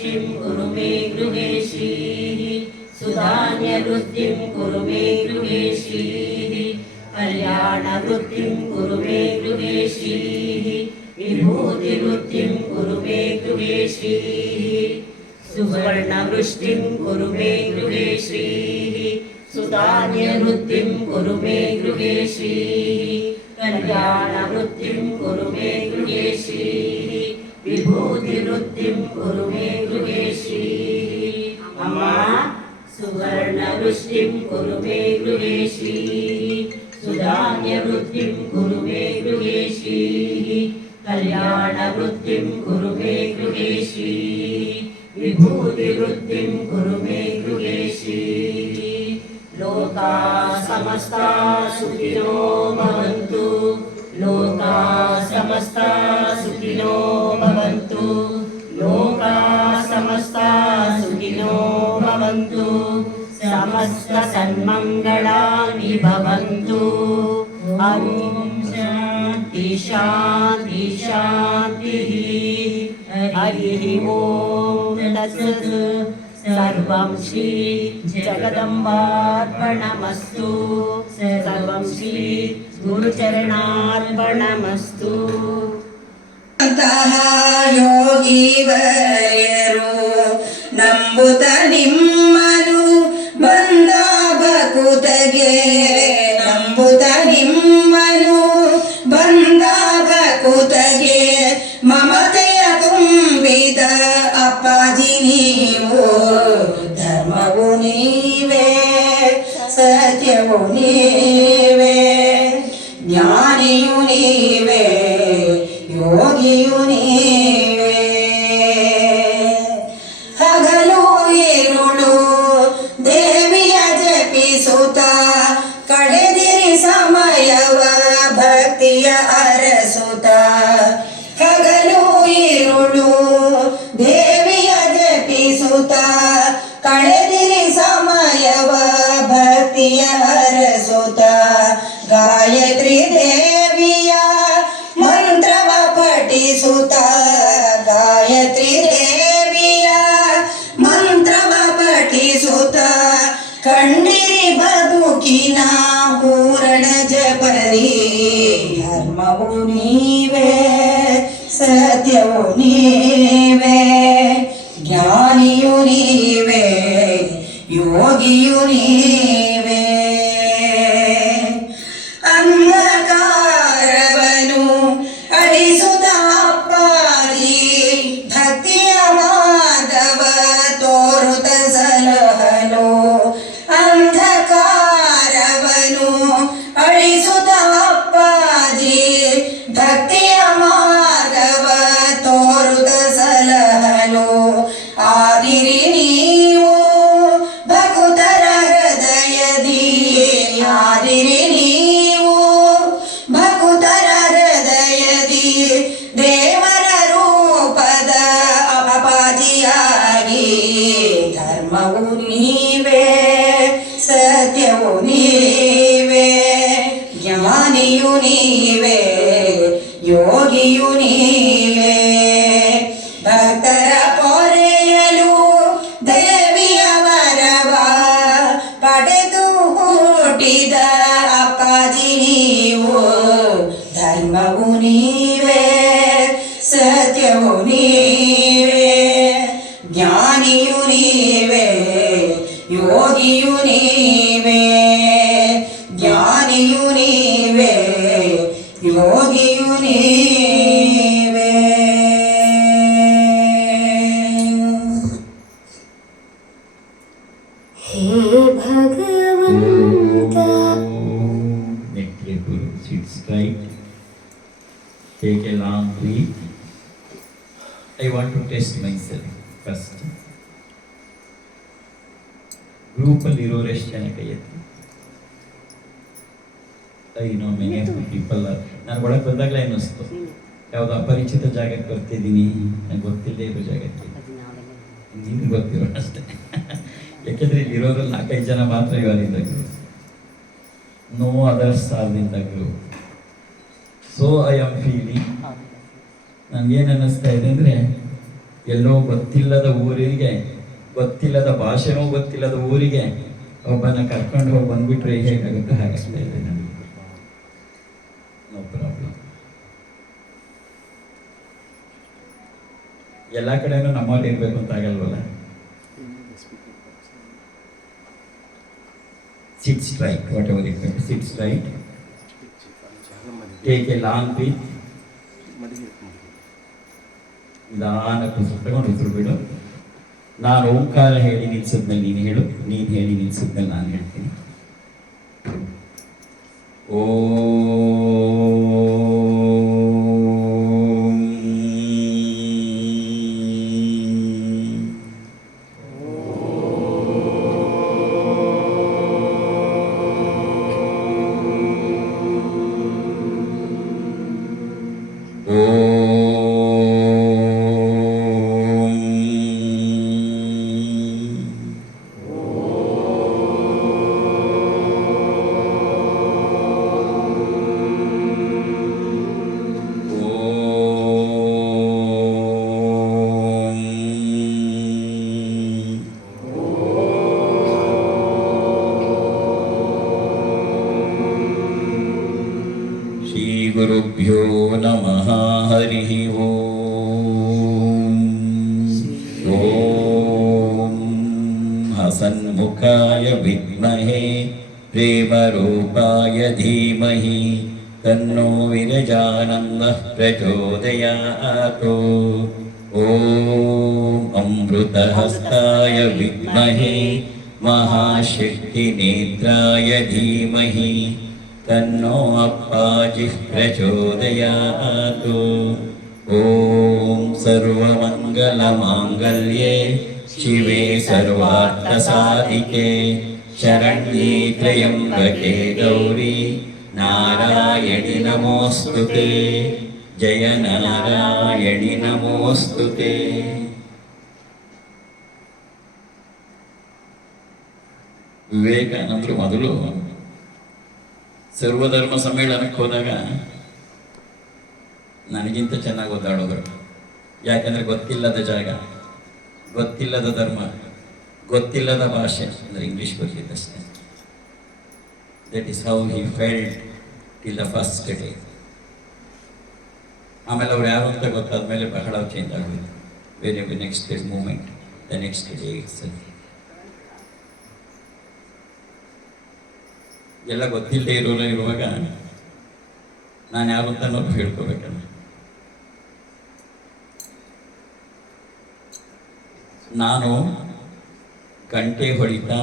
वृष्टिं कुरु मे गृहे श्रीः सुधान्यवृद्धिं कुरु मे गृहे श्रीः कल्याणवृद्धिं कुरु मे गृहे श्रीः विभूतिवृद्धिं कुरु मे गृहे श्रीः सुवर्णवृष्टिं कुरु मे गृहे श्रीः सुधान्यवृद्धिं कुरु मे गृहे श्रीः कल्याणवृद्धिं कुरु मे गृहे श्रीः विभूतिवृद्धिं कुरु मे गृहे श्रीः अम्मा सुवर्णवृष्टिं कुरु मे गृहे श्रीः सुधान्यवृद्धिं कुरु मे गृहे श्रीः कल्याणवृद्धिं कुरु मे गृहे श्रीः विभूतिवृद्धिं कुरु मे गृहे श्रीः लोका समस्ता सुखिनो भवन्तु लोका समस्ता सुखिनो भवन्तु लोका समस्ता सुखिनो भवन्तु समस्त सन्मङ्गलानि भवन्तु ॐ शान्ति शान्ति शान्तिः हरिः ॐ तत्सत् सर्वं श्री जगदम्बार्पणमस्तु सर्वं श्री गुरुचरणार्पणमस्तु ಯೋಗಿ ವರ್ಯರು ನಂಬುತ ನಿಮ್ಮನು ಬಂದ ಭಕುತಗೆ ನಂಬುತ ನಿಮ್ಮನು ಬಂದ ಭಕುತಗೆ ಮಮತೆಯ ತುಂಬಿದ ಅಪ್ಪಾಜಿ ನೀವು ಧರ್ಮವು ನೀವೇ ಸತ್ಯವು ನೀವೇ ಜ್ಞಾನಿಯು ನೀವೇ ಯೋಗಿಯು ನೀವೇ ಹಗಲು ಇರುಳು ದೇವಿಯ ಜಪಿಸುತ್ತ ಕಳೆದಿರಿ ಸಮಯವ ಭಕ್ತಿಯ ಅರಸುತ್ತ ಹಗಲು ಇರುಳು ದೇವಿಯ ಜಪಿಸುತ್ತ ಕಳೆದಿರಿ ಸಮಯವ ಭಕ್ತಿಯ ಅರಸುತ್ತ ಗಾಯತ್ರಿ ದೇವಿಯ ಮಂತ್ರವ ಪಠಿಸುತ್ತ ಗಾಯತ್ರಿ ದೇವಿಯ ಮಂತ್ರವ ಪಠಿಸುತ್ತ ಕಂಡಿರಿ ಬದುಕಿನ ಪೂರಣ ಜಪರಿ ಧರ್ಮವು ನೀವೇ ಸತ್ಯವು ನೀವೇ ಜ್ಞಾನಿಯು ನೀವೇ ಯೋಗಿಯು ನೀವೇ ಅಂಧಕಾರವನು ಅಳಿಸುತ್ತ ಅಪ್ಪಾಜಿ ಭಕ್ತಿಯ ಮಾರ್ಗವ ತೋರುತ್ತ ಸಲಹಲು ಅಂಧಕಾರವನು ಅಳಿಸುತ್ತ ಅಪ್ಪಾಜಿ ಭಕ್ತಿಯ ಮಾರ್ಗವ ತೋರುತ್ತ ಸಲಹಲು ಆದಿರಿ ನೀವು ಭಕುತರ ಹೃದಯದಿ ಆದಿರಿ ನೀವು ಭಕುತರ ಹೃದಯದಿ ದೇವರ ರೂಪದ ಅಪಾಜಿಯಾಗಿ ಧರ್ಮವು ನೀವೇ ಸತ್ಯವು ನೀವೇ ಜ್ಞಾನಿಯು ನೀವೇ ಯೋಗಿಯು ನೀವೇ ಭಕ್ತರ ಪೊರೆಯಲು ದೇವಿಯ ವರವ ಪಡೆದು ಹುಟ್ಟಿದ ಅಪ್ಪಾಜಿ ನೀವು ಧರ್ಮವು ನೀವೇ ಸತ್ಯವು ನೀವೇ ಜ್ಞಾನಿಯು ನೀವೇ ಯೋಗಿಯು ನೀವೇ ಜ್ಞಾನಿಯು ನೀವೇ ಯೋಗಿಯು ನೀವೇ हे भगवंत Neck Guru sits right. Take a long breath. I want to test myself first. Group aliroru ಎಷ್ಟು ಜನ ಕೈ ಎತ್ತಿ. I know many of the people are. ನಾನು ಒಳಗೆ ಬಂದಾಗಲೇ ಅನ್ನಿಸ್ತು ಯಾವುದೋ ಅಪರಿಚಿತ ಜಾಗಕ್ಕೆ ಬರ್ತಿದ್ದೀನಿ, ನನಗೆ ಗೊತ್ತಿಲ್ಲದೆ ಇರೋ ಜಾಗಕ್ಕೆ. ನಿಮ್ಗೆ ಗೊತ್ತಿರೋ ಅಷ್ಟೇ. ಯಾಕೆಂದರೆ ಇಲ್ಲಿ ಇರೋದ್ರಲ್ಲಿ 4-5 ಜನ ಮಾತ್ರ ಇವರಿಂದ group, no others are in the group. So I am feeling, ನನಗೇನು ಅನ್ನಿಸ್ತಾ ಇದೆ ಅಂದರೆ ಎಲ್ಲೋ ಗೊತ್ತಿಲ್ಲದ ಊರಿಗೆ, ಗೊತ್ತಿಲ್ಲದ ಭಾಷೆನೂ ಗೊತ್ತಿಲ್ಲದ ಊರಿಗೆ ಒಬ್ಬನ ಕರ್ಕೊಂಡು ಹೋಗಿ ಬಂದ್ಬಿಟ್ರೆ ಹೇಗಾಗುತ್ತೆ ಹಾಗಾಗ್ತಾ ಇದೆ ನನಗೆ. No problem. ಎಲ್ಲ ಕಡೆನೂ ನಮ್ಮಲ್ಲಿ ಇರಬೇಕು ಅಂತ ಆಗಲ್ವಲ್ಲ. Sit straight, whatever it may be. Sit straight. Take a long breath. ನಿಧಾನಕ್ಕೆ ತಗೊಂಡು ಉಸಿರು ಬಿಡು. ನಾನು ಓಂಕಾರ ಹೇಳಿ ನಿಲ್ಸಿದ್ಮೇಲೆ ನೀನು ಹೇಳು, ನೀನು ಹೇಳಿ ನಿಲ್ಸಿದ್ಮೇಲೆ ನಾನು ಹೇಳ್ತೀನಿ. ಗುರುಭ್ಯೋ ನಮಃ. ಹರಿ ಓಂ. ಓಂ ಹಸನ್ಮುಖಾಯ ವಿದ್ಮಹೇ ಪ್ರೇಮರೂಪಾಯ ಧೀಮಹಿ ತನ್ನೋ ವಿರಜಾನಂದಃ ಪ್ರಚೋದಯಾತ್. ಓಂ ಅಮೃತಹಸ್ತಾಯ ವಿದ್ಮಹೇ ಮಹಾಶಕ್ತಿನೇತ್ರಾಯ ಧೀಮಹಿ ತನ್ನೋ ಅಪ್ಪಾಜಿಃ ಪ್ರಚೋದಯಾತ್. ಓಂ ಸರ್ವಮಂಗಲಮಾಂಗಲ್ಯೆ ಶಿವೆ ಸರ್ವಾರ್ಥಸಾಧಿಕೆ ಶರಣ್ಯೇ ತ್ರ್ಯಂಬಕೆ ಗೌರಿ ನಾರಾಯಣಿ ನಮೋಸ್ತುತೆ. ಜಯ ನಾರಾಯಣಿ ನಮೋಸ್ತುತೆ. ವಿವೇಕಾನಂದರು ಮೊದಲು ಸರ್ವಧರ್ಮ ಸಮ್ಮೇಳನಕ್ಕೆ ಹೋದಾಗ ನನಗಿಂತ ಚೆನ್ನಾಗಿ ಓದಾಡೋರು. ಯಾಕಂದರೆ ಗೊತ್ತಿಲ್ಲದ ಜಾಗ, ಗೊತ್ತಿಲ್ಲದ ಧರ್ಮ, ಗೊತ್ತಿಲ್ಲದ ಭಾಷೆ, ಅಂದರೆ ಇಂಗ್ಲೀಷ್ ಗೊತ್ತಿದ್ದಷ್ಟೇ. That is how he felt till the first day. ಆಮೇಲೆ ಅವ್ರು ಯಾರು ಅಂತ ಗೊತ್ತಾದ್ಮೇಲೆ ಬಹಳ ಚೇಂಜ್ ಆಗೋಯ್ತು. Very next moment, the next day it's ಎಲ್ಲ ಗೊತ್ತಿಲ್ಲದೆ ಇರುವಾಗ ನಾನು ಯಾರು ಅಂತ ನಾವು ಹೇಳ್ಕೋಬೇಕಲ್ಲ. ನಾನು ಗಂಟೆ ಹೊಡಿತಾ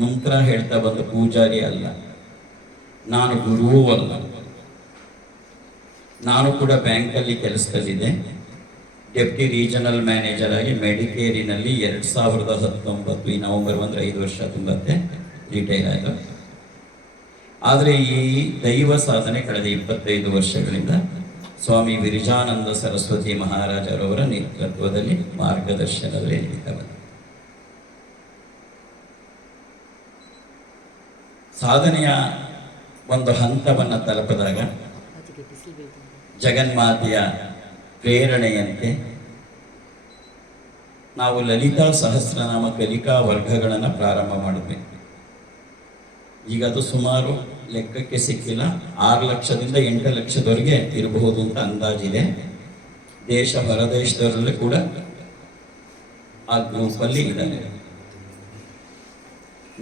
ಮಂತ್ರ ಹೇಳ್ತಾ ಬಂದ ಪೂಜಾರಿ ಅಲ್ಲ, ನಾನು ಗುರುವೂ ಅಲ್ಲ. ನಾನು ಕೂಡ ಬ್ಯಾಂಕಲ್ಲಿ ಕೆಲಸದಲ್ಲಿದ್ದೆ. ಡೆಪ್ಟಿ ರೀಜನಲ್ ಮ್ಯಾನೇಜರ್ ಆಗಿ ಮೆಡಿಕೇರಿನಲ್ಲಿ 2019 ನವೆಂಬರ್ 1 5 ವರ್ಷ ತುಂಬತ್ತೆ ರಿಟೈರ್ ಆಯಿತು. ಆದರೆ ಈ ದೈವ ಸಾಧನೆ ಕಳೆದ 25 ವರ್ಷಗಳಿಂದ ಸ್ವಾಮಿ ವಿರಜಾನಂದ ಸರಸ್ವತಿ ಮಹಾರಾಜರವರ ನೇತೃತ್ವದಲ್ಲಿ ಮಾರ್ಗದರ್ಶನದಲ್ಲಿ ನಡೀತಾ ಬಂದ ಸಾಧನೆಯ ಒಂದು ಹಂತವನ್ನು ತಲುಪಿದಾಗ ಜಗನ್ಮಾತೆಯ ಪ್ರೇರಣೆಯಂತೆ ನಾವು ಲಲಿತಾ ಸಹಸ್ರನಾಮ ಕಲಿಕಾ ವರ್ಗಗಳನ್ನು ಪ್ರಾರಂಭ ಮಾಡಿದ್ವಿ. ಈಗ ಅದು ಸುಮಾರು ಲೆಕ್ಕಕ್ಕೆ ಸಿಕ್ಕಿಲ್ಲ, 6 ಲಕ್ಷದಿಂದ 8 ಲಕ್ಷದವರೆಗೆ ಇರಬಹುದು ಅಂತ ಅಂದಾಜಿದೆ. ದೇಶ ಹೊರದೇಶದವರಲ್ಲೂ ಕೂಡ ಆ ಗ್ರೂಪಲ್ಲಿ ಇದ್ದಾರೆ.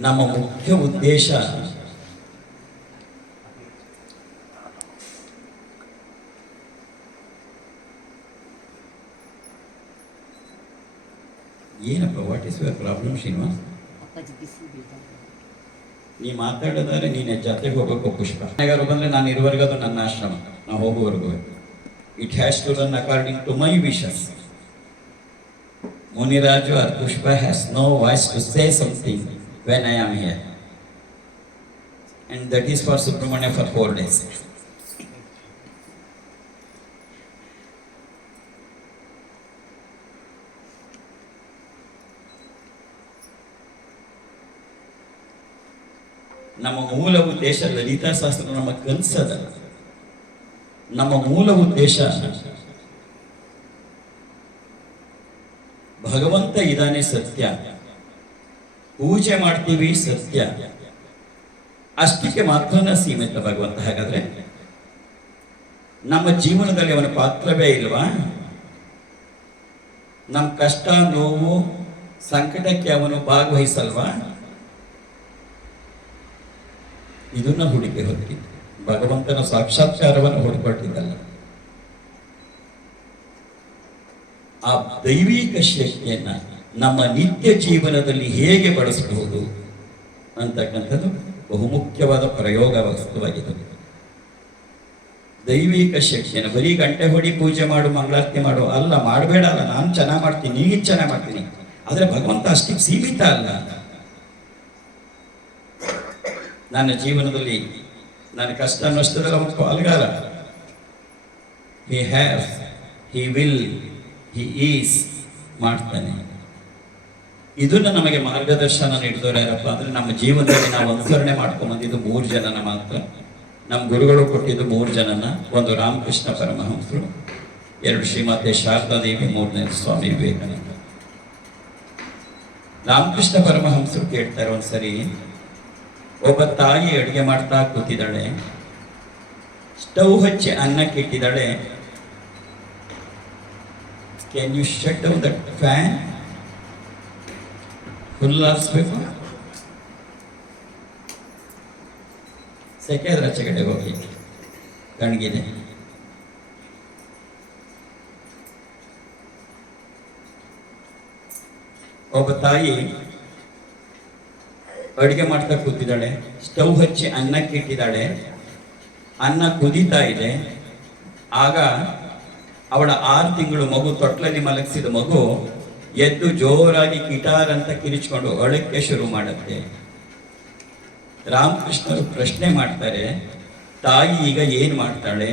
ನಮ್ಮ ಮುಖ್ಯ ಉದ್ದೇಶ ಏನಪ್ಪ, what is your problem Srinivas? ನೀ ಮಾತಾಡಿದರೆ ನೀನು ಜಾತ್ರೆಗೆ ಹೋಗಬೇಕು ಪುಷ್ಪ. ಯಾರು ಬಂದರೆ ನಾನು ಇರುವವರೆಗೂ ಅದು ನನ್ನ ಆಶ್ರಮ, ನಾವು ಹೋಗುವವರೆಗೂ. It has to run according to my wishes. Muniraju or Pushpa has no voice to say something when I am here, and that is for Subramanya for 4 days. ನಮ್ಮ ಮೂಲ ಉದ್ದೇಶ ಲಲಿತಾ ಶಾಸ್ತ್ರ ನಮ್ಮ ಕಲಿಸೋದಲ್ಲ. ನಮ್ಮ ಮೂಲ ಉದ್ದೇಶ ಭಗವಂತ ಇದ್ದಾನೆ ಸತ್ಯ, ಪೂಜೆ ಮಾಡ್ತೀವಿ ಸತ್ಯ, ಅಷ್ಟಕ್ಕೆ ಮಾತ್ರನ ಸೀಮಿತ ಭಗವಂತ. ಹಾಗಾದ್ರೆ ನಮ್ಮ ಜೀವನದಲ್ಲಿ ಅವನ ಪಾತ್ರವೇ ಇಲ್ವಾ? ನಮ್ಮ ಕಷ್ಟ ನೋವು ಸಂಕಟಕ್ಕೆ ಅವನು ಭಾಗವಹಿಸಲ್ವಾ? ಇದನ್ನ ಹುಡುಕಿ ಹೊರಟಿದ್ದು ಭಗವಂತನ ಸಾಕ್ಷಾತ್ಕಾರವನ್ನು ಹುಡುಕೊಟ್ಟಿದ್ದಲ್ಲ. ಆ ದೈವಿಕ ಶಕ್ತಿಯನ್ನ ನಮ್ಮ ನಿತ್ಯ ಜೀವನದಲ್ಲಿ ಹೇಗೆ ಬಳಸಬಹುದು ಅಂತಕ್ಕಂಥದ್ದು ಬಹುಮುಖ್ಯವಾದ ಪ್ರಯೋಗ ವಸ್ತುವಾಗಿದೆ. ದೈವಿಕ ಶಕ್ತಿಯನ್ನು ಬರೀ ಗಂಟೆ ಹೊಡಿ ಪೂಜೆ ಮಾಡು ಮಂಗಳಾರತಿ ಮಾಡು ಅಲ್ಲ, ಮಾಡಬೇಡ ಅಲ್ಲ, ನಾನು ಚೆನ್ನಾಗಿ ಮಾಡ್ತೀನಿ, ನೀನು ಚೆನ್ನಾಗಿ ಮಾಡ್ತೀನಿ, ಆದರೆ ಭಗವಂತ ಅಷ್ಟಕ್ಕೆ ಸೀಮಿತ ಅಲ್ಲ. ನನ್ನ ಜೀವನದಲ್ಲಿ ನನ್ನ ಕಷ್ಟ ನಷ್ಟದಲ್ಲ ಅವನು ಪಾಲ್ಗಾರ. He has, he will, he is ಮಾಡ್ತಾನೆ. ಇದನ್ನ ನಮಗೆ ಮಾರ್ಗದರ್ಶನ ನೀಡಿದವರು ಯಾರಪ್ಪ ಅಂದ್ರೆ ನಮ್ಮ ಜೀವನದಲ್ಲಿ ನಾವು ಅನುಸರಣೆ ಮಾಡ್ಕೊಂಡು ಬಂದಿದ್ದು 3 ಜನನ ಮಾತ್ರ. ನಮ್ಮ ಗುರುಗಳು ಕೊಟ್ಟಿದ್ದು 3 ಜನನ. ಒಂದು ರಾಮಕೃಷ್ಣ ಪರಮಹಂಸರು, 2 ಶ್ರೀಮಾತೆ ಶಾರದಾದೇವಿ, 3ನೇ ಸ್ವಾಮಿ ವಿವೇಕಾನಂದ. ರಾಮಕೃಷ್ಣ ಪರಮಹಂಸರು ಕೇಳ್ತಾರೆ, ಒಂದ್ಸರಿ ಒಬ್ಬ ತಾಯಿ ಅಡುಗೆ ಮಾಡ್ತಾ ಕೂತಿದ್ದಾಳೆ, ಸ್ಟವ್ ಹಚ್ಚಿ ಅನ್ನಕ್ಕೆ ಇಟ್ಟಿದ್ದಾಳೆ. Can you shut down that fan? Full ಹಾರಿಸ್ಬೇಕು, ಸೆಕೆ ಅದ್ರ ಆಚೆಗಡೆ ಹೋಗಿ ಕಣ್ಗಿದೆ. ಒಬ್ಬ ತಾಯಿ ಅಡುಗೆ ಮಾಡ್ತಾ ಕೂತಿದ್ದಾಳೆ, ಸ್ಟವ್ ಹಚ್ಚಿ ಅನ್ನಕ್ಕೆ ಇಟ್ಟಿದ್ದಾಳೆ, ಅನ್ನ ಕುದೀತಾ ಇದೆ. ಆಗ ಅವಳ 6 ತಿಂಗಳು ಮಗು, ತೊಟ್ಲಲ್ಲಿ ಮಲಗಿಸಿದ ಮಗು ಎದ್ದು ಜೋರಾಗಿ ಗಿಟಾರ್ ಅಂತ ಕಿರಿಚ್ಕೊಂಡು ಅಳಕ್ಕೆ ಶುರು ಮಾಡುತ್ತೆ. ರಾಮಕೃಷ್ಣರು ಪ್ರಶ್ನೆ ಮಾಡ್ತಾರೆ, ತಾಯಿ ಈಗ ಏನು ಮಾಡ್ತಾಳೆ?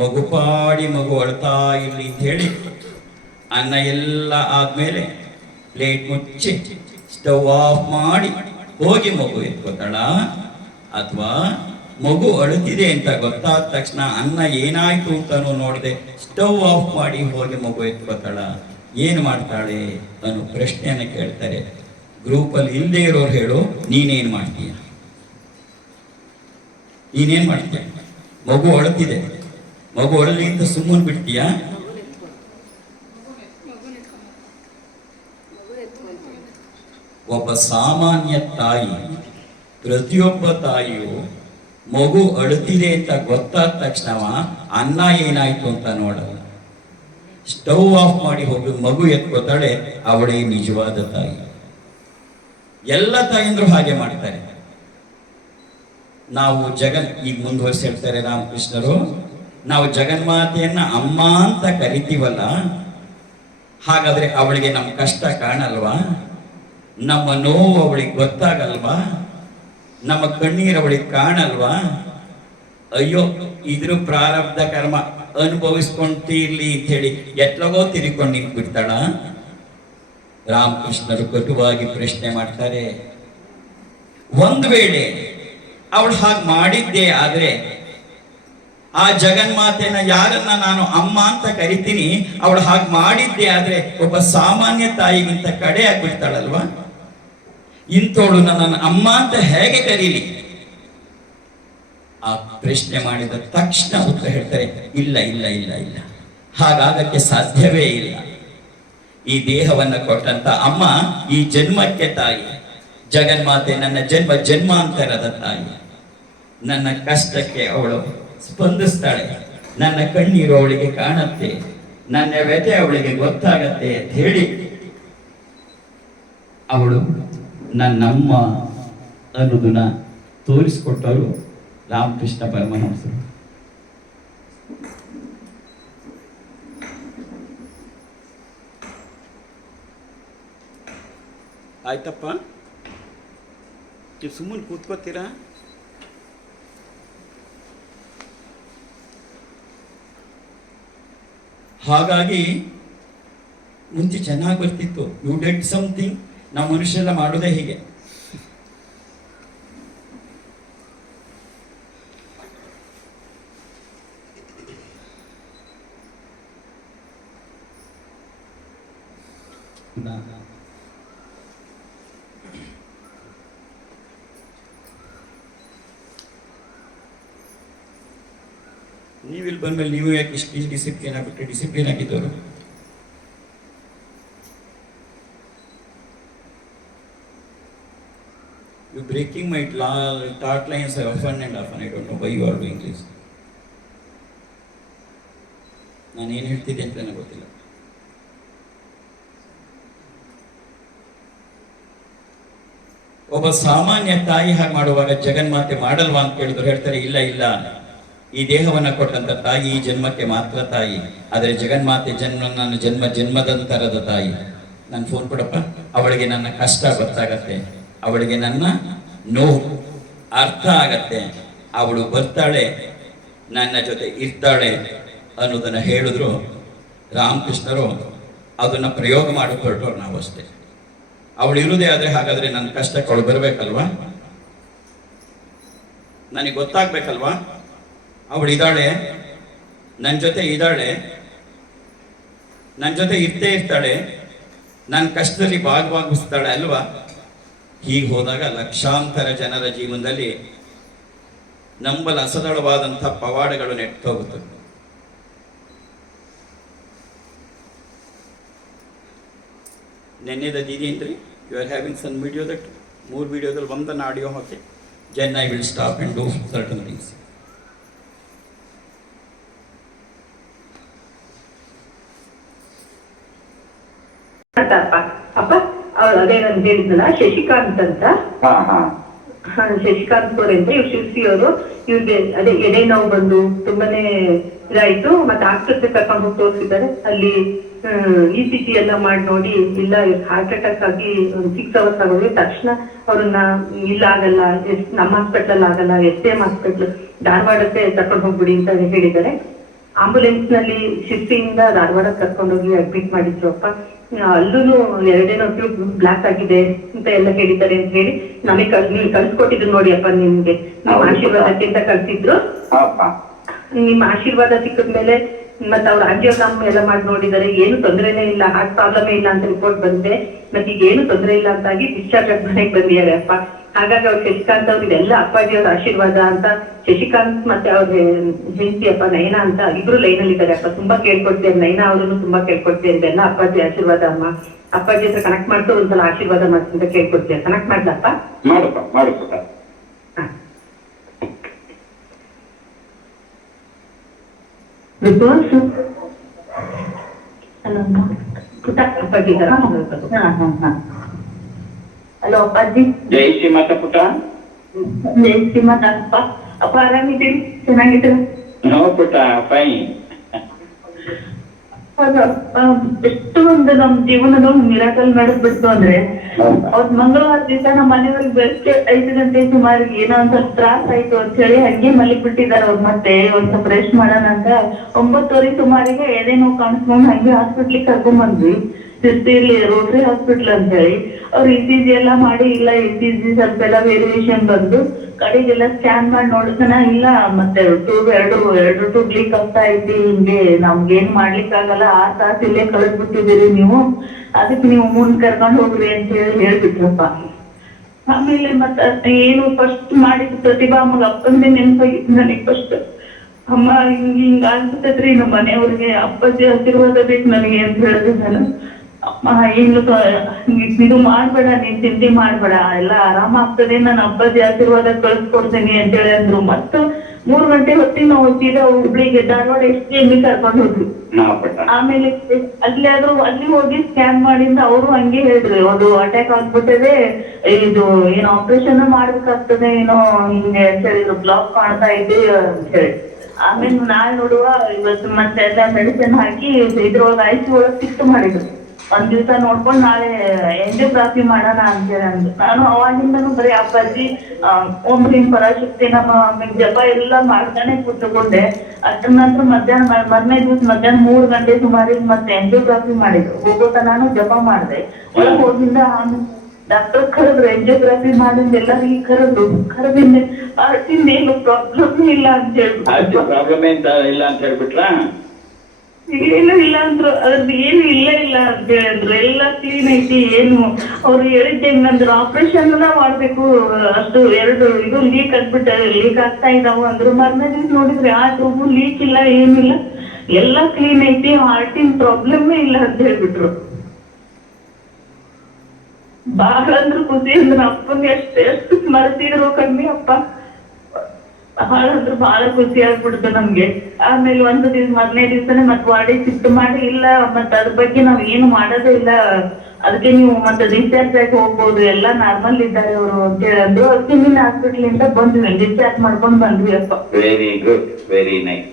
ಮಗು ಪಾಡಿ ಮಗು ಅಳ್ತಾ ಇರಲಿ ಅಂತ ಹೇಳಿ ಅನ್ನ ಎಲ್ಲ ಆದ್ಮೇಲೆ ಪ್ಲೇಟ್ ಮುಚ್ಚಿ ಸ್ಟವ್ ಆಫ್ ಮಾಡಿ ಹೋಗಿ ಮಗು ಎತ್ಕೋತಾಳ, ಅಥವಾ ಮಗು ಅಳುತ್ತಿದೆ ಅಂತ ಗೊತ್ತಾದ ತಕ್ಷಣ ಅನ್ನ ಏನಾಯ್ತು ಅಂತಾನು ನೋಡದೆ ಸ್ಟವ್ ಆಫ್ ಮಾಡಿ ಹೋಗಿ ಮಗು ಎತ್ಕೋತಾಳ? ಏನು ಮಾಡ್ತಾಳೆ ಅನ್ನೋ ಪ್ರಶ್ನೆಯನ್ನು ಕೇಳ್ತಾರೆ. ಗ್ರೂಪಲ್ಲಿ ಇಲ್ಲದೆ ಇರೋರು ಹೇಳು, ನೀನೇನು ಮಾಡ್ತೀಯ? ನೀನೇನು ಮಾಡ್ತೀಯ? ಮಗು ಅಳುತ್ತಿದೆ, ಮಗು ಅಳಲಿ ಅಂತ ಸುಮ್ಮನೆ ಬಿಡ್ತೀಯ? ಒಬ್ಬ ಸಾಮಾನ್ಯ ತಾಯಿ, ಪ್ರತಿಯೊಬ್ಬ ತಾಯಿಯು ಮಗು ಅಳುತ್ತಿದೆ ಅಂತ ಗೊತ್ತಾದ ತಕ್ಷಣ ಅನ್ನ ಏನಾಯ್ತು ಅಂತ ನೋಡಲ್ಲ, ಸ್ಟವ್ ಆಫ್ ಮಾಡಿ ಹೋಗಿ ಮಗು ಎತ್ಕೋತಾಳೆ. ಅವಳೇ ನಿಜವಾದ ತಾಯಿ. ಎಲ್ಲ ತಾಯಂದ್ರು ಹಾಗೆ ಮಾಡ್ತಾರೆ. ನಾವು ಈಗ ಮುಂದುವರಿಸಿ ಹೇಳ್ತಾರೆ ರಾಮಕೃಷ್ಣರು, ನಾವು ಜಗನ್ಮಾತೆಯನ್ನ ಅಮ್ಮ ಅಂತ ಕರಿತೀವಲ್ಲ, ಹಾಗಾದ್ರೆ ಅವಳಿಗೆ ನಮ್ಮ ಕಷ್ಟ ಕಾಣಲ್ವಾ? ನಮ್ಮ ನೋವು ಅವಳಿಗೆ ಗೊತ್ತಾಗಲ್ವಾ? ನಮ್ಮ ಕಣ್ಣೀರು ಅವಳಿಗೆ ಕಾಣಲ್ವಾ? ಅಯ್ಯೋ ಇದ್ರ ಪ್ರಾರಬ್ಧ ಕರ್ಮ ಅನುಭವಿಸ್ಕೊಂತೀರ್ಲಿ ಅಂತ ಹೇಳಿ ಎಟ್ಲಗೋ ತಿರ್ಕೊಂಡು ನಿಂತ್ಬಿಡ್ತಾಳ? ರಾಮಕೃಷ್ಣರು ಕಟುವಾಗಿ ಪ್ರಶ್ನೆ ಮಾಡ್ತಾರೆ. ಒಂದು ವೇಳೆ ಅವಳು ಹಾಗೆ ಮಾಡಿದ್ದೇ ಆದ್ರೆ, ಆ ಜಗನ್ಮಾತೆನ ಯಾರನ್ನ ನಾನು ಅಮ್ಮ ಅಂತ ಕರಿತೀನಿ, ಅವಳು ಹಾಗೆ ಮಾಡಿದ್ದೇ ಆದ್ರೆ ಒಬ್ಬ ಸಾಮಾನ್ಯ ತಾಯಿಗಿಂತ ಕಡೆ ಆಗ್ಬಿಡ್ತಾಳಲ್ವಾ? ಇಂಥವಳು ನನ್ನ ಅಮ್ಮ ಅಂತ ಹೇಗೆ ಕರೀಲಿ? ಆ ಪ್ರಶ್ನೆ ಮಾಡಿದ ತಕ್ಷಣ ಉತ್ತರ ಹೇಳ್ತಾರೆ, ಇಲ್ಲ ಇಲ್ಲ ಇಲ್ಲ ಇಲ್ಲ, ಹಾಗಾಗಕ್ಕೆ ಸಾಧ್ಯವೇ ಇಲ್ಲ. ಈ ದೇಹವನ್ನು ಕೊಟ್ಟಂತ ಅಮ್ಮ ಈ ಜನ್ಮಕ್ಕೆ ತಾಯಿ. ಜಗನ್ಮಾತೆ ನನ್ನ ಜನ್ಮಾಂತರದ ತಾಯಿ. ನನ್ನ ಕಷ್ಟಕ್ಕೆ ಅವಳು ಸ್ಪಂದಿಸ್ತಾಳೆ, ನನ್ನ ಕಣ್ಣೀರು ಅವಳಿಗೆ ಕಾಣುತ್ತೆ, ನನ್ನ ವ್ಯಥೆ ಅವಳಿಗೆ ಗೊತ್ತಾಗತ್ತೆ ಅಂತ ಹೇಳಿ ಅವಳು ನನ್ನಮ್ಮ ಅನ್ನೋದನ್ನ ತೋರಿಸಿಕೊಟ್ಟವರು ರಾಮಕೃಷ್ಣ ಪರಮಹಂಸರು. ಆಯ್ತಪ್ಪ, ನೀವು ಸುಮ್ಮನೆ ಕೂತ್ಕೋತೀರಾ? ಹಾಗಾಗಿ ಮುಂಚೆ ಚೆನ್ನಾಗಿ ಬರ್ತಿತ್ತು, ಯು ಡೆಡ್ ಸಮಥಿಂಗ್. ನಾವು ಮನುಷ್ಯರೆಲ್ಲ ಮಾಡೋದೇ ಹೀಗೆ. ನೀವಿಲ್ಲಿ ಬಂದ್ಮೇಲೆ ನೀವು ಯಾಕೆ ಇಷ್ಟು ಡಿಸಿಪ್ಲಿನ್ ಆಗ್ಬಿಟ್ರೆ ಡಿಸಿಪ್ಲಿನ್ ಆಗಿದ್ದವರು you breaking my thought lines often and often. I don't know why you are doing this. ನಾನು ಏನು ಹೇಳ್ತಿದ್ದೆ ಅಂತ ನನಗೆ ಗೊತ್ತಿಲ್ಲ. ಒಬ್ಬ ಸಾಮಾನ್ಯ ತಾಯಿ ಹಾಗೆ ಮಾಡುವಾಗ ಜಗನ್ಮಾತೆ ಮಾಡಲ್ವಾ ಅಂತ ಕೇಳಿದ್ರು ಹೇಳ್ತಾರೆ ಇಲ್ಲ ಇಲ್ಲ, ಈ ದೇಹವನ್ನ ಕೊಟ್ಟಂತ ತಾಯಿ ಈ ಜನ್ಮಕ್ಕೆ ಮಾತ್ರ ತಾಯಿ, ಆದರೆ ಜಗನ್ಮಾತೆ ನನ್ನ ಜನ್ಮದಂತರದ ತಾಯಿ. ನನ್ನ ಫೋನ್ ಕೊಡಪ್ಪ, ಅವಳಿಗೆ ನನ್ನ ಕಷ್ಟ ಗೊತ್ತಾಗತ್ತೆ, ಅವಳಿಗೆ ನನ್ನ ನೋವು ಅರ್ಥ ಆಗತ್ತೆ, ಅವಳು ಬರ್ತಾಳೆ ನನ್ನ ಜೊತೆ ಇರ್ತಾಳೆ ಅನ್ನೋದನ್ನ ಹೇಳಿದ್ರು ರಾಮಕೃಷ್ಣರು. ಅದನ್ನ ಪ್ರಯೋಗ ಮಾಡಿಕೊಟ್ಟರು ನಾವು ಅಷ್ಟೇ. ಅವಳು ಇರುವುದೇ ಆದ್ರೆ ಹಾಗಾದ್ರೆ ನನ್ನ ಕಷ್ಟಕ್ಕೆ ಅವಳು ಬರಬೇಕಲ್ವಾ, ನನಗೆ ಗೊತ್ತಾಗ್ಬೇಕಲ್ವಾ, ಅವಳು ಇದ್ದಾಳೆ, ನನ್ನ ಜೊತೆ ಇದ್ದಾಳೆ, ನನ್ನ ಜೊತೆ ಇರ್ತೇ ಇರ್ತಾಳೆ, ನನ್ನ ಕಷ್ಟದಲ್ಲಿ ಭಾಗವಹಿಸ್ತಾಳೆ ಅಲ್ವಾ. ಹೀಗೆ ಹೋದಾಗ ಲಕ್ಷಾಂತರ ಜನರ ಜೀವನದಲ್ಲಿ ನಂಬಲು ಅಸದಳವಾದಂಥ ಪವಾಡಗಳು ನೆಟ್ಟೋಗುತ್ತದೆ. ನೆನ್ನೆದ ಇದೀನ್ರಿ, you are having some video that 3 ವಿಡಿಯೋದಲ್ಲಿ ಒಂದನ್ನು ಆಡಿಯೋ ಹಾಕಿ then I will stop and do certain things. ಅಪ್ಪ ಅದೇ ನಾನು ಹೇಳಿದ್ನಲ್ಲ ಶಶಿಕಾಂತ್ ಅಂತ, ಶಶಿಕಾಂತ್ ಅವ್ರ ಅಂತ ಇವ್ರು ಶಿಲ್ಪಿ ಅವರು. ಇವ್ರಿಗೆ ಅದೇ ಎದೆ ನೋವು ಬಂದು ತುಂಬಾನೇ ಇದಾಯ್ತು. ಮತ್ತೆ ಆಸ್ಪತ್ರೆ ಕರ್ಕೊಂಡು ಹೋಗಿ ತೋರಿಸಿದ್ದಾರೆ. ಅಲ್ಲಿ ECG ಎಲ್ಲ ಮಾಡಿ ನೋಡಿ ಇಲ್ಲ ಹಾರ್ಟ್ ಅಟ್ಯಾಕ್ ಆಗಿ 6 hours ಆಗೋದು. ತಕ್ಷಣ ಅವ್ರನ್ನ ಇಲ್ಲ ಆಗಲ್ಲ, ನಮ್ಮ ಹಾಸ್ಪಿಟ್ಲಲ್ಲಿ ಆಗಲ್ಲ, STM ಹಾಸ್ಪಿಟ್ಲ್ ಧಾರವಾಡಕ್ಕೆ ಕರ್ಕೊಂಡು ಹೋಗ್ಬಿಡಿ ಅಂತ ಹೇಳಿದ್ದಾರೆ. ಆಂಬುಲೆನ್ಸ್ ನಲ್ಲಿ ಶಿರ್ಸಿಯಿಂದ ಧಾರವಾಡಕ್ಕೆ ಕರ್ಕೊಂಡೋಗಿ ಅಡ್ಮಿಟ್ ಮಾಡಿದ್ರು ಅಪ್ಪ. ಅಲ್ಲೂ 2 ಟ್ಯೂಬ್ ಬ್ಲಾಕ್ ಆಗಿದೆ ಅಂತ ಎಲ್ಲ ಹೇಳಿದ್ದಾರೆ ಅಂತ ಹೇಳಿ ನಮಗೆ ನೀವು ಕಳ್ಸಿಕೊಟ್ಟಿದ್ರು ನೋಡಿ ಅಪ್ಪ. ನಿಮ್ಗೆ ನಿಮ್ಮ ಆಶೀರ್ವಾದಕ್ಕೆ ಅಂತ ಕಳ್ಸಿದ್ರು. ನಿಮ್ಮ ಆಶೀರ್ವಾದ ಸಿಕ್ಕಿದ್ಮೇಲೆ ಮತ್ತೆ ಅವ್ರು ಆಂಜಿಯೋಗ್ರಾಮ್ ಎಲ್ಲ ಮಾಡಿ ನೋಡಿದ್ದಾರೆ, ಏನು ತೊಂದರೆನೇ ಇಲ್ಲ, ಹಾರ್ಟ್ ಪ್ರಾಬ್ಲಮ್ ಇಲ್ಲ ಅಂತ ರಿಪೋರ್ಟ್ ಬಂದಿದೆ. ಮತ್ತೆ ಈಗ ಏನು ತೊಂದರೆ ಇಲ್ಲ ಅಂತಾಗಿ ಡಿಸ್ಚಾರ್ಜ್ ಆಗಿ ಮನೆಗೆ ಬಂದಿದ್ದಾರೆ ಅಪ್ಪ. ಹಾಗಾಗಿ ಅವ್ರು ಶಶಿಕಾಂತ್ ಅವ್ರು ಇದೆಲ್ಲ ಅಪ್ಪಾಜಿ ಅವ್ರ ಆಶೀರ್ವಾದ ಅಂತ. ಶಶಿಕಾಂತ್ ಮತ್ತೆ ಅವ್ರ ಹೆಂಡತಿ ಅಪ್ಪ ನಯನಾ ಅಂತ ಇಬ್ರು ಲೈನ್ ಅಲ್ಲಿ ಇದ್ದಾರೆ ಅಪ್ಪ. ತುಂಬಾ ಕೇಳ್ಕೊಡ್ತೇವೆ, ನಯನಾ ಅವ್ರನ್ನು ತುಂಬಾ ಕೇಳ್ಕೊಡ್ತೇವೆ. ಇದೆಲ್ಲ ಅಪ್ಪಾಜಿ ಆಶೀರ್ವಾದ ಅಮ್ಮ. ಅಪ್ಪಾಜಿ ಹತ್ರ ಕನೆಕ್ಟ್ ಮಾಡ್ತಾ ಒಂದ್ಸಲ ಆಶೀರ್ವಾದ ಮಾಡ್ತಂತ ಕೇಳ್ಕೊಡ್ತೇವೆ. ಕನೆಕ್ಟ್ ಮಾಡ್ಲಪ್ಪ? ಪುಟ್ಟ ಅಪ್ಪಾಜಿ ಹಲೋ ಅಪ್ಪಾಜಿ. ಜೈ ಶ್ರೀಮಾತ ಪುಟ. ಜೈ ಶ್ರೀಮಾತ ಅಪ್ಪ. ಅಪ್ಪ ಆರಾಮಿದ್ದೀರಿ? ಚೆನ್ನಾಗಿದ್ದೀರ? ನೋ ಪುಟ, ಫೈನ್. ಎಷ್ಟು ಒಂದು ನಮ್ ಜೀವನದ ಮಿರಾಕಲ್ ನಡೆದ್ಬಿಡ್ತು ಅಂದ್ರೆ, ಅವ್ರ ಮಂಗಳವಾರ ದಿವಸ ನಮ್ಮ ಮನೆಯವ್ರಿಗೆ ಬೆಳಗ್ಗೆ 5 ಗಂಟೆ ಸುಮಾರಿಗೆ ಏನೋ ಒಂದ್ ಸ್ವಲ್ಪ ತ್ರಾಸ ಆಯ್ತು ಅಂತ ಹೇಳಿ ಹಂಗೆ ಮಲಿಗ್ ಬಿಟ್ಟಿದ್ದಾರೆ ಅವ್ರು. ಮತ್ತೆ ಒಂದ್ ಸ್ವಲ್ಪ ರೆಸ್ಟ್ ಮಾಡೋಣ ಅಂತ 9:30 ಸುಮಾರಿಗೆ ಎದೆ ನೋವು ಕಾಣಿಸ್ಕೊಂಡು ಹಂಗೆ ಹಾಸ್ಪಿಟ್ಲಿಗೆ ಕರ್ಕೊಂಡ್ ಬಂದ್ವಿ. ಇಲ್ಲಿ ರೋಟರಿ ಹಾಸ್ಪಿಟ್ಲ್ ಅಂತ ಹೇಳಿ ಅವ್ರು ECG ಎಲ್ಲ ಮಾಡಿ, ಇಲ್ಲ ECG ಸ್ವಲ್ಪ ಎಲ್ಲ ವೇರಿಯೇಷನ್ ಬಂದು ಕಡೆಗೆಲ್ಲ ಸ್ಕ್ಯಾನ್ ಮಾಡಿ ನೋಡಿದನ ಇಲ್ಲ ಮತ್ತೆ ಎರಡು ಟ್ಯೂಬ್ ಲೀಕ್ ಆಗ್ತಾ ಐತಿ. ಹಿಂಗೆ ನಮ್ಗೇನ್ ಮಾಡ್ಲಿಕ್ಕೆ ಆಗಲ್ಲ, 6 ತಾಸು ಇಲ್ಲೇ ಕಳೆದ್ಬಿಟ್ಟಿದ್ದೀರಿ ನೀವು, ಅದಕ್ಕೆ ನೀವು ಮುಂದ್ ಕರ್ಕೊಂಡು ಹೋಗ್ರಿ ಅಂತ ಹೇಳಿ ಹೇಳ್ಬಿಟ್ರಪ್ಪ. ಆಮೇಲೆ ಮತ್ತ ಏನು ಫಸ್ಟ್ ಮಾಡಿದ್ ಪ್ರತಿಭಾ ಅಮ್ಮಗ ಅಪ್ಪಂದೇ ನೆನಪಾಗಿತ್ತು ನನಗೆ. ಫಸ್ಟ್ ಅಮ್ಮ ಹಿಂಗ ಆಗ್ಬಿಟ್ಟದ್ರಿ ನಮ್ಮ ಮನೆಯವ್ರಿಗೆ, ಅಪ್ಪಾಜಿ ಆಶೀರ್ವಾದ ಬೇಕು ನನಗೆ ಅಂತ ಹೇಳಿದೆ ನಾನು. ಅಮ್ಮ ಏನು ಇದು ಮಾಡ್ಬೇಡ, ನೀನ್ ಚಿಂತೆ ಮಾಡ್ಬೇಡ, ಎಲ್ಲ ಆರಾಮ ಆಗ್ತದೆ, ನಾನು ಅಪ್ಪಾಜಿ ಆಶೀರ್ವಾದ ಕಳ್ಸ್ಕೊಡ್ತೀನಿ ಅಂತ ಹೇಳಿ ಅಂದ್ರು. ಮತ್ತು 3 ಗಂಟೆ ಹೊತ್ತಿಗೆ ನಾವು ಸೀದಾ ಹುಬ್ಳಿಗೆ ಧಾರವಾಡ STM ಕರ್ಕೊಂಡು ಹೋದ್ವಿ. ಆಮೇಲೆ ಅಲ್ಲಿ ಹೋಗಿ ಸ್ಕ್ಯಾನ್ ಮಾಡಿಂದ ಅವರು ಹಂಗೆ ಹೇಳಿದ್ರು, ಅದು ಅಟ್ಯಾಕ್ ಆಗ್ಬಿಟ್ಟಿದೆ, ಇದು ಏನೋ ಆಪರೇಷನ್ ಮಾಡ್ಬೇಕಾಗ್ತದೆ ಏನೋ ಹಿಂಗೆ ಅಂತ ಹೇಳಿದ್ರು, ಬ್ಲಾಕ್ ಕಾಣ್ತಾ ಇದೆ ಅಂತ ಹೇಳಿ. ಆಮೇಲೆ ನಾಳೆ ನೋಡುವ ಇವತ್ತು ಮತ್ತೆ ಎಲ್ಲ ಮೆಡಿಸಿನ್ ಹಾಕಿ ಇದ್ರೊಳಗೆ ICU ಒಳಗೆ ಶಿಫ್ಟ್ ಮಾಡಿದ್ರು. 1 ದಿವಸ ನೋಡ್ಕೊಂಡು ನಾಳೆ ಎಂಜಿಯೋಗ್ರಾಫಿ ಮಾಡೋಣ ಅಂತೇಳಿ ಅಂದ್ರು. ನಾನು ಅವಾಗಿಂದನು ಬರೀ ಅಪ್ಪಾಜಿ ಓಂ ಹ್ರೀಂ ಪರಾಶಕ್ತಿ ನಮ್ಮ ಜಪ ಎಲ್ಲ ಮಾಡ್ತಾನೆ ಕೂತ್ಕೊಂಡೆ. ಅದ್ರ ನಂತರ ಮಧ್ಯಾಹ್ನ ಮರನೇ ದಿವಸ ಮಧ್ಯಾಹ್ನ 3 ಗಂಟೆ ಸುಮಾರಿಗೆ ಮತ್ತೆ ಎಂಜಿಯೋಗ್ರಾಫಿ ಮಾಡಿದ್ರು. ಹೋಗೋತ ನಾನು ಜಪ ಮಾಡಿದೆ. ಒಳಗೆ ಹೋಗಿಂದ ಡಾಕ್ಟರ್ ಕರೆದ್ರು, ಎಂಜಿಯೋಗ್ರಾಫಿ ಮಾಡಿಂದ ಎಲ್ಲರಿಗೆ ಕರೆದಿಂದ ಹಾರ್ಟಿಂದ ಏನು ಪ್ರಾಬ್ಲಮ್ ಇಲ್ಲ ಅಂತ ಹೇಳ್ಬಿಟ್ಟು. ಪ್ರಾಬ್ಲಮ್ ಇಲ್ಲ ಅಂತ ಹೇಳ್ಬಿಟ್ರ? ಏನು ಇಲ್ಲ ಅಂದ್ರು, ಅದ್ರದ್ದು ಏನು ಇಲ್ಲ ಅಂತ ಹೇಳಿದ್ರು. ಎಲ್ಲ ಕ್ಲೀನ್ ಐತಿ. ಏನು ಅವ್ರು ಹೇಳಿದ್ದೆ ಹೆಂಗಂದ್ರು, ಆಪರೇಷನ್ ಮಾಡ್ಬೇಕು, ಅಷ್ಟು 2 ಇದು ಲೀಕ್ ಆಗ್ತಾ ಇದಾವ ಅಂದ್ರು. ಮರ್ನ ದಿವ್ಸ ನೋಡಿದ್ರೆ ಆ ಟ್ಯೂಬು ಲೀಕ್ ಇಲ್ಲ, ಏನಿಲ್ಲ, ಎಲ್ಲ ಕ್ಲೀನ್ ಐತಿ, ಹಾರ್ಟಿನ ಪ್ರಾಬ್ಲಮ್ಮೇ ಇಲ್ಲ ಅಂತ ಹೇಳ್ಬಿಟ್ರು. ಬಾಳ ಅಂದ್ರು ಖುಷಿ ಅಂದ್ರು. ಅಪ್ಪನ್ ಎಷ್ಟು ಸ್ಮರಿಸಿದ್ರು ಕಮ್ಮಿ ಅಪ್ಪ. ಬಹಳ ಅಂದ್ರೆ ಬಹಳ ಖುಷಿ ಆಗ್ಬಿಡ್ತು ನಮ್ಗೆ. ಆಮೇಲೆ ಒಂದು ದಿವ್ಸ ಮೊದಲನೇ ದಿವ್ಸನೇ ಮತ್ ಬಾಡಿ ಶಿಫ್ಟ್ ಮಾಡಿ, ಇಲ್ಲ ಮತ್ ಅದ್ರ ಬಗ್ಗೆ ನಾವ್ ಏನು ಮಾಡೋದೇ ಇಲ್ಲ, ಅದಕ್ಕೆ ನೀವು ಮತ್ತೆ ಡಿಸ್ಚಾರ್ಜ್ ಆಗಿ ಹೋಗ್ಬೋದು, ಎಲ್ಲ ನಾರ್ಮಲ್ ಇದ್ದಾರೆ ಅವರು ಅಂತ ಹೇಳಿದ್ರು. ಅದಕ್ಕೆ ನಿನ್ನ ಹಾಸ್ಪಿಟಲ್ ಇಂದ ಬಂದ್ವಿ, ಡಿಸ್ಚಾರ್ಜ್ ಮಾಡ್ಕೊಂಡ್ ಬಂದ್ವಿ ಅಪ್ಪ. Very good, very nice.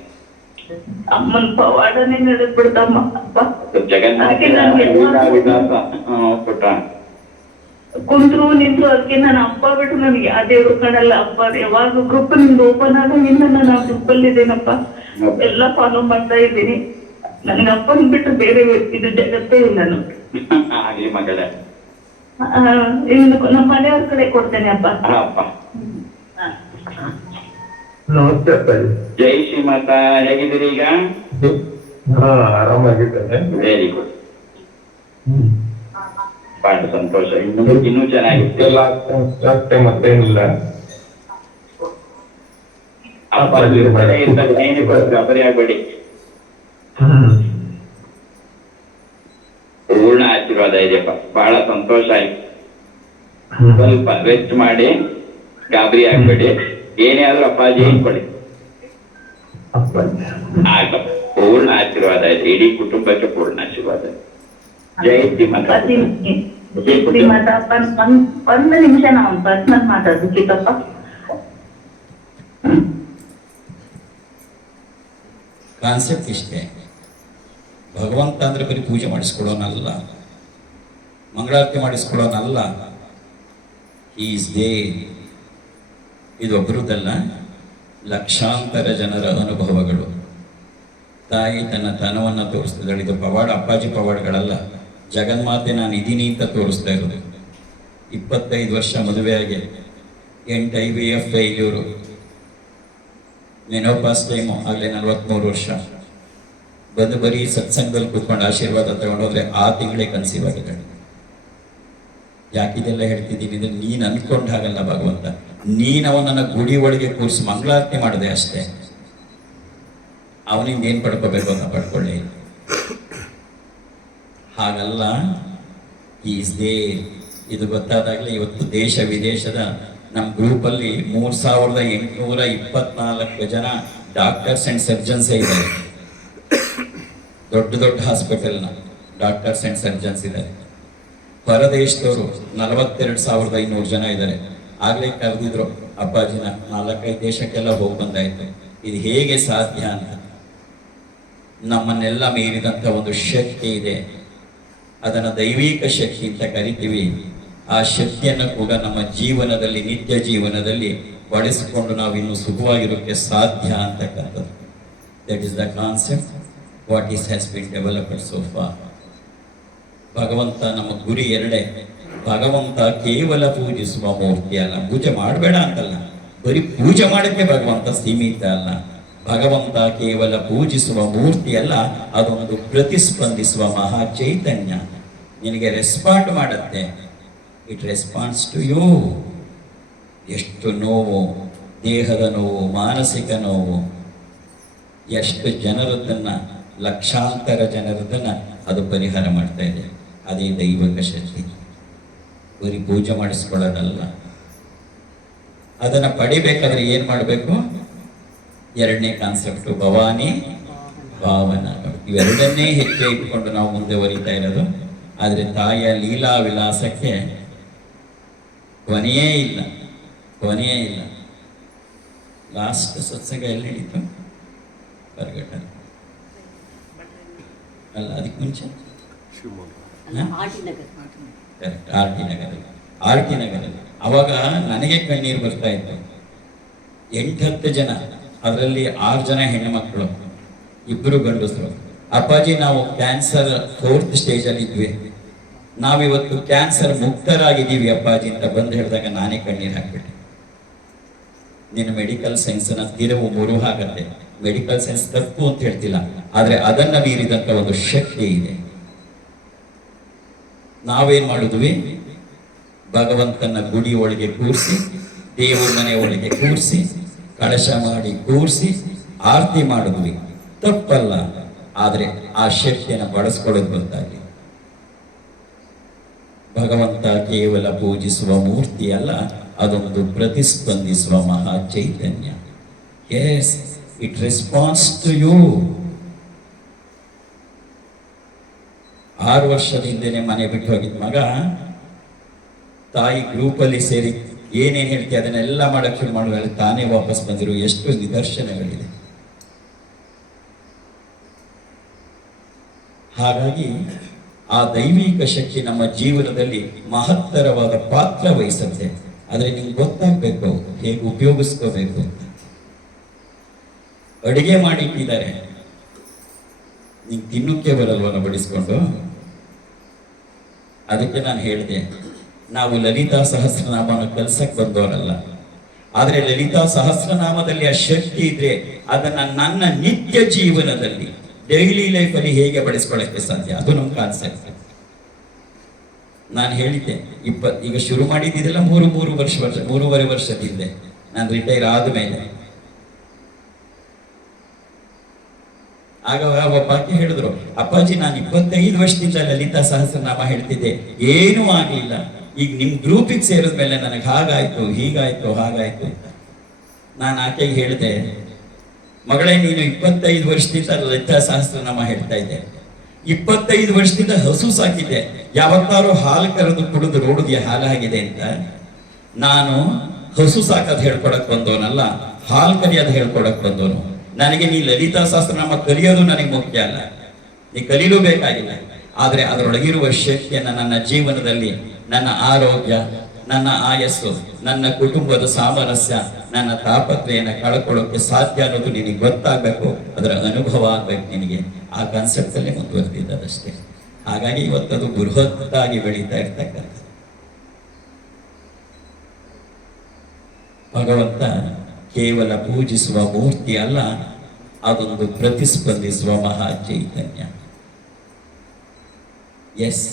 ಅಮ್ಮನ್ ಪವಾಡನೇ ನಡೆದ್ಬಿಡ್ತಮ್ಮ ಅಪ್ಪ. ಅದಕ್ಕೆ ನನ್ಗೆ ಪುಟ್ಟ ಕುಂತ್ರು ನಿಂತ್ರು, ಅದಕ್ಕೆ ನನ್ನ ಅಪ್ಪ ಬಿಟ್ಟು ನನಗೆ ಆ ದೇವ್ರು ಕಾಣಲ್ಲ ಅಪ್ಪ. ಯಾವಾಗ ಗ್ರೂಪ್ ನಿಮ್ದು ಓಪನ್ ಆದಾಗಿಂದ ನಾನು ಆ ಗ್ರೂಪ್ ಅಲ್ಲಿ ಇದ್ದೇನಪ್ಪ, ಎಲ್ಲ ಫಾಲೋ ಮಾಡ್ತಾ ಇದ್ದೀನಿ. ನನ್ಗೆ ಅಪ್ಪನ್ ಬಿಟ್ಟು ಬೇರೆ ಇದು ಜಗತ್ತೇ ಇಲ್ಲ. ನಾನು ಆಗ್ಲಿ ಮಗಳೇ. ಇನ್ನು ನಮ್ಮ ಮನೆಯವ್ರ ಕಡೆ ಕೊಡ್ತೇನೆ ಅಪ್ಪ. ನಮಸ್ತೆ ಅಪ್ಪಾಜಿ. ಜೈ ಶ್ರೀಮಾತಾ, ಹೇಗಿದ್ದೀರಿ ಈಗ? ಆರಾಮಾಗಿದ್ದೇನೆ. ವೆರಿ ಗುಡ್, ಬಹಳ ಸಂತೋಷ. ಇನ್ನೂ ಚೆನ್ನಾಗಿತ್ತು. ಅಷ್ಟೇ ಮತ್ತೇನಿಲ್ಲ. ಅಪ್ಪ ಏನು ಗಾಬರಿ ಆಗ್ಬೇಡಿ. ಪೂರ್ಣ ಆಶೀರ್ವಾದ ಇದೆಯಪ್ಪ, ಬಹಳ ಸಂತೋಷ ಆಯ್ತು. ಸ್ವಲ್ಪ ರೆಸ್ಟ್ ಮಾಡಿ, ಗಾಬರಿ ಆಗ್ಬೇಡಿ. ಏನೇ ಆದ್ರೂ ಅಪ್ಪಾಜಿ ಕೊಡಿ. ಆಗ ಪೂರ್ಣ ಆಶೀರ್ವಾದ ಆಯ್ತು, ಇಡೀ ಕುಟುಂಬಕ್ಕೆ ಪೂರ್ಣ ಆಶೀರ್ವಾದ. ಜೈ ಶ್ರೀಮಾತಾ. ಶ್ರೀಮಾತಾ ಅಪ್ಪ, ಒಂದು ನಿಮಿಷ ನಾವು ಪರ್ಸನಲ್ ಮಾತಾಡ್ಬೇಕಿತ್ತಪ್ಪ. ಕಾನ್ಸೆಪ್ಟ್ ಇಷ್ಟೇ. ಭಗವಂತ ಅಂದರೆ ಬರೀ ಪೂಜೆ ಮಾಡಿಸ್ಕೊಳ್ಳೋನಲ್ಲ, ಮಂಗಳಾರತಿ ಮಾಡಿಸ್ಕೊಳ್ಳೋನಲ್ಲ. Is they. ಇದು ಒಬ್ಬರದಲ್ಲ, ಲಕ್ಷಾಂತರ ಜನರ ಅನುಭವಗಳು. ತಾಯಿ ತನ್ನ ತನವನ್ನು ತೋರಿಸ್ತಿದ್ದಾಳೆ. ಇದು ಪವಾಡ, ಅಪ್ಪಾಜಿ ಪವಾಡಗಳಲ್ಲ. ಜಗನ್ಮಾತೆ ನಾನು ಇದ್ದೀನಿ ಅಂತ ತೋರಿಸ್ತಾ ಇರೋದು. 25 ವರ್ಷ ಮದುವೆಯಾಗಿ 8 IVF ಫೇಲ್ಯೂರು, ಮೆನೋಪಾಸ್ ಟೈಮು ಆಗಲೇ 43 ವರ್ಷ. ಬಂದು ಬರೀ ಸತ್ಸಂಗದಲ್ಲಿ ಕೂತ್ಕೊಂಡು ಆಶೀರ್ವಾದ ತಗೊಂಡೋದ್ರೆ ಆ ತಿಂಗಳೇ ಕನ್ಸೀವ್ ಆಗಿದ್ದಾಳೆ. ಯಾಕಿದೆಲ್ಲ ಹೇಳ್ತಿದ್ದೀನಿ ಅಂದರೆ, ನೀನು ಅನ್ಕೊಂಡ ಹಾಗಲ್ಲ ಭಗವಂತ. ನೀನು ಅವನನ್ನು ಗುಡಿ ಒಳಗೆ ಕೂರಿಸಿ ಮಂಗಳಾರತಿ ಮಾಡಿದೆ ಅಷ್ಟೇ. ಅವನಿಗೆ ಏನು ಪಡ್ಕೋಬೇಕು ಅಂತ ಪಡ್ಕೊಳ್ಳಿ. ಹಾಗಲ್ಲ, ಈಸ್ ದೇ. ಇದು ಗೊತ್ತಾದಾಗಲೇ ಇವತ್ತು ದೇಶ ವಿದೇಶದ ನಮ್ಮ ಗ್ರೂಪಲ್ಲಿ 3824 ಜನ ಡಾಕ್ಟರ್ಸ್ ಆ್ಯಂಡ್ ಸರ್ಜನ್ಸೇ ಇದ್ದಾರೆ. ದೊಡ್ಡ ದೊಡ್ಡ ಹಾಸ್ಪಿಟಲ್ನ ಡಾಕ್ಟರ್ಸ್ ಆ್ಯಂಡ್ ಸರ್ಜನ್ಸ್ ಇದ್ದಾರೆ. ಹೊರದೇಶದವರು 42,500 ಜನ ಇದ್ದಾರೆ. ಆಗಲೇ ಕರೆದಿದ್ರು ಅಪ್ಪಾಜಿನ, 4-5 ದೇಶಕ್ಕೆಲ್ಲ ಹೋಗಿ ಬಂದಾಯ್ತು. ಇದು ಹೇಗೆ ಸಾಧ್ಯ ಅಂತ. ನಮ್ಮನ್ನೆಲ್ಲ ಮೀರಿದಂಥ ಒಂದು ಶಕ್ತಿ ಇದೆ, ಅದನ್ನು ದೈವಿಕ ಶಕ್ತಿ ಅಂತ ಕರಿತೀವಿ. ಆ ಶಕ್ತಿಯನ್ನು ಕೂಡ ನಮ್ಮ ಜೀವನದಲ್ಲಿ, ನಿತ್ಯ ಜೀವನದಲ್ಲಿ ಬಳಸಿಕೊಂಡು ನಾವು ಇನ್ನೂ ಸುಖವಾಗಿರೋಕ್ಕೆ ಸಾಧ್ಯ ಅಂತಕ್ಕಂಥದ್ದು. That is the concept what is has been developed so for. ಭಗವಂತ ನಮ್ಮ ಗುರಿ ಎರಡೇ. ಭಗವಂತ ಕೇವಲ ಪೂಜಿಸುವ ಮೂರ್ತಿ ಅಲ್ಲ, ಪೂಜೆ ಮಾಡಬೇಡ ಅಂತಲ್ಲ, ಬರೀ ಪೂಜೆ ಮಾಡೋಕ್ಕೆ ಭಗವಂತ ಸೀಮಿತ ಅಲ್ಲ. ಭಗವಂತ ಕೇವಲ ಪೂಜಿಸುವ ಮೂರ್ತಿ ಅಲ್ಲ, ಅದೊಂದು ಪ್ರತಿಸ್ಪಂದಿಸುವ ಮಹಾ ಚೈತನ್ಯ. ನಿನಗೆ ರೆಸ್ಪಾಂಡ್ ಮಾಡುತ್ತೆ. It response to you. ಎಷ್ಟು ನೋವು, ದೇಹದ ನೋವು, ಮಾನಸಿಕ ನೋವು, ಎಷ್ಟು ಜನರದನ್ನು, ಲಕ್ಷಾಂತರ ಜನರದನ್ನು ಅದು ಪರಿಹಾರ ಮಾಡ್ತಾ ಇದೆ. ಅದೇ ದೈವಿಕ ಶಕ್ತಿ. ಬರೀ ಪೂಜೆ ಮಾಡಿಸ್ಕೊಳ್ಳೋದಲ್ಲ. ಅದನ್ನು ಪಡಿಬೇಕಾದ್ರೆ ಏನು ಮಾಡಬೇಕು? ಎರಡನೇ ಕಾನ್ಸೆಪ್ಟು ಭವಾನಿ ಭಾವನ. ಇವೆರಡನ್ನೇ ಹೆಚ್ಚೆ ಇಟ್ಕೊಂಡು ನಾವು ಮುಂದೆ ಒರಿತಾ ಇರೋದು. ಆದರೆ ತಾಯಿಯ ಲೀಲಾ ವಿಲಾಸಕ್ಕೆ ಕೊನೆಯೇ ಇಲ್ಲ, ಕೊನೆಯೇ ಇಲ್ಲ. ಲಾಸ್ಟ್ ಸತ್ಸಂಗ ಎಲ್ಲಿ ನಡೀತು? ಬರಗಟ್ಟ ಅಲ್ಲ, ಅದಕ್ಕೆ ಮುಂಚೆ ಆರ್ ಟಿ ನಗರಲ್ಲಿ. ಅವಾಗ ನನಗೆ ಕಣ್ಣೀರು ಬರ್ತಾ ಇತ್ತು. 8-10 ಜನ, ಅದರಲ್ಲಿ 6 ಜನ ಹೆಣ್ಣುಮಕ್ಕಳು, 2 ಗಂಡಸರು. ಅಪ್ಪಾಜಿ, ನಾವು ಕ್ಯಾನ್ಸರ್ 4th ಸ್ಟೇಜಲ್ಲಿ ಇದ್ವಿ, ನಾವಿವತ್ತು ಕ್ಯಾನ್ಸರ್ ಮುಕ್ತರಾಗಿದ್ದೀವಿ ಅಪ್ಪಾಜಿ ಅಂತ ಬಂದು ಹೇಳಿದಾಗ ನಾನೇ ಕಣ್ಣೀರು ಹಾಕ್ಬಿಟ್ಟೆ. ನಿನ್ನ ಮೆಡಿಕಲ್ ಸೈನ್ಸ್ನ ತಿರುವು ಮುರುಹಾಗತ್ತೆ. ಮೆಡಿಕಲ್ ಸೈನ್ಸ್ ತಪ್ಪು ಅಂತ ಹೇಳ್ತಿಲ್ಲ, ಆದರೆ ಅದನ್ನ ಮೀರಿದಂತ ಒಂದು ಶಕ್ತಿ ಇದೆ. ನಾವೇನ್ ಮಾಡಿದ್ವಿ, ಭಗವಂತನ ಗುಡಿ ಒಳಗೆ ಕೂರಿಸಿ, ದೇವರ ಮನೆ ಒಳಗೆ ಕೂರಿಸಿ, ಕಳಶ ಮಾಡಿ ಕೂರಿಸಿ ಆರತಿ ಮಾಡಿದ್ವಿ, ತಪ್ಪಲ್ಲ. ಆದರೆ ಆ ಶಕ್ತಿಯನ್ನು ಬಳಸ್ಕೊಳ್ಳೋದು ಗೊತ್ತಾಗಲಿ. ಭಗವಂತ ಕೇವಲ ಪೂಜಿಸುವ ಮೂರ್ತಿ ಅಲ್ಲ, ಅದೊಂದು ಪ್ರತಿಸ್ಪಂದಿಸುವ ಮಹಾ ಚೈತನ್ಯ. Yes, it response to you. 6 ವರ್ಷದ ಹಿಂದೆನೆ ಮನೆ ಬಿಟ್ಟು ಹೋಗಿದ್ದ ಮಗ ತಾಯಿ ಗ್ರೂಪಲ್ಲಿ ಸೇರಿ ಏನೇನು ಹೇಳ್ತೀವಿ ಅದನ್ನೆಲ್ಲ ಮಾಡಕ್ಕೆ ಶುರು ಮಾಡುವಾಗ ತಾನೇ ವಾಪಸ್ ಬಂದಿರೋ ಎಷ್ಟು ನಿದರ್ಶನಗಳಿದೆ. ಹಾಗಾಗಿ ಆ ದೈವಿಕ ಶಕ್ತಿ ನಮ್ಮ ಜೀವನದಲ್ಲಿ ಮಹತ್ತರವಾದ ಪಾತ್ರ ವಹಿಸುತ್ತೆ. ಆದರೆ ನಿಮ್ಗೆ ಗೊತ್ತಾಗಬೇಕು ಹೇಗೆ ಉಪಯೋಗಿಸ್ಕೋಬೇಕು ಅಂತ. ಅಡಿಗೆ ಮಾಡಿಟ್ಟಿದ್ದಾರೆ, ನಿಂಗೆ ತಿನ್ನೋಕ್ಕೆ ಬರಲ್ವಲ್ಲ ಬಡಿಸ್ಕೊಂಡು. ಅದಕ್ಕೆ ನಾನು ಹೇಳಿದೆ, ನಾವು ಲಲಿತಾ ಸಹಸ್ರನಾಮನ ಕಲ್ಸಕ್ಕೆ ಬಂದವರಲ್ಲ, ಆದರೆ ಲಲಿತಾ ಸಹಸ್ರನಾಮದಲ್ಲಿ ಆ ಶಕ್ತಿ ಇದ್ರೆ ಅದನ್ನ ನನ್ನ ನಿತ್ಯ ಜೀವನದಲ್ಲಿ ಡೈಲಿ ಲೈಫಲ್ಲಿ ಹೇಗೆ ಬಳಸ್ಕೊಳ್ಳಕ್ಕೆ ಸಾಧ್ಯ, ಅದು ನಮ್ಮ ಕಾನ್ಸೆಪ್ಟ್. ನಾನು ಹೇಳಿದ್ದೆ, ಈಗ ಶುರು ಮಾಡಿದ್ದಿದ್ದೆಲ್ಲ ಮೂರುವರೆ ವರ್ಷದಿಂದ ನಾನು ರಿಟೈರ್ ಆದ ಮೇಲೆ. ಆಗ ಒಬ್ಬಾಕಿ ಹೇಳಿದ್ರು, ಅಪ್ಪಾಜಿ ನಾನು 25 ವರ್ಷದಿಂದ ಲಲಿತಾ ಸಹಸ್ರನಾಮ ಹೇಳ್ತಿದ್ದೆ, ಏನೂ ಆಗಲಿಲ್ಲ. ಈಗ ನಿಮ್ ಗ್ರೂಪಿಗೆ ಸೇರಿದ ಮೇಲೆ ನನಗೆ ಹಾಗಾಯ್ತು, ಹೀಗಾಯ್ತು, ಹಾಗಾಯ್ತು. ನಾನು ಆಕೆಗೆ ಹೇಳಿದೆ, ಮಗಳೇ ನೀನು 25 ವರ್ಷದಿಂದ ಲಲಿತಾ ಸಹಸ್ರನಾಮ ಹೇಳ್ತಾ ಇದ್ದೆ, 25 ವರ್ಷದಿಂದ ಹಸು ಸಾಕಿದ್ದೆ. ಯಾವತ್ತಾರು ಹಾಲು ಕರೆದು ಕುಡಿದು ರೋಡಿಗೆ ಹಾಲಾಗಿದೆ ಅಂತ. ನಾನು ಹಸು ಸಾಕೋದು ಹೇಳ್ಕೊಡಕ್ ಬಂದವನಲ್ಲ, ಹಾಲು ಕರಿಯೋದು ಹೇಳ್ಕೊಡಕ್ ಬಂದವನು. ನನಗೆ ನೀ ಲಲಿತಾ ಸಹಸ್ರನಾಮ ಕಲಿಯೋದು ನನಗೆ ಮುಖ್ಯ ಅಲ್ಲ, ನೀ ಕಲೀಲೂ ಬೇಕಾಗಿಲ್ಲ. ಆದರೆ ಅದರೊಳಗಿರುವ ಶಕ್ತಿಯನ್ನು ನನ್ನ ಜೀವನದಲ್ಲಿ, ನನ್ನ ಆರೋಗ್ಯ, ನನ್ನ ಆಯಸ್ಸು, ನನ್ನ ಕುಟುಂಬದ ಸಾಮರಸ್ಯ, ನನ್ನ ತಾಪತ್ರೆಯನ್ನು ಕಳ್ಕೊಳ್ಳೋಕೆ ಸಾಧ್ಯ ಅನ್ನೋದು ನಿನಗೆ ಗೊತ್ತಾಗಬೇಕು, ಅದರ ಅನುಭವ ಆಗ್ಬೇಕು ನಿನಗೆ. ಆ ಕಾನ್ಸೆಪ್ಟ್ ಅಲ್ಲೇ ಮುಂದುವರೆದಿದ್ದದಷ್ಟೇ. ಹಾಗಾಗಿ ಇವತ್ತದು ಬೃಹತ್ತಾಗಿ ಬೆಳೀತಾ ಇರ್ತಕ್ಕಂಥ ಭಗವಂತ ಕೇವಲ ಪೂಜಿಸುವ ಮೂರ್ತಿ ಅಲ್ಲ, ಅದೊಂದು ಪ್ರತಿಸ್ಪಂದಿಸುವ ಮಹಾ ಚೈತನ್ಯ. ಎಸ್,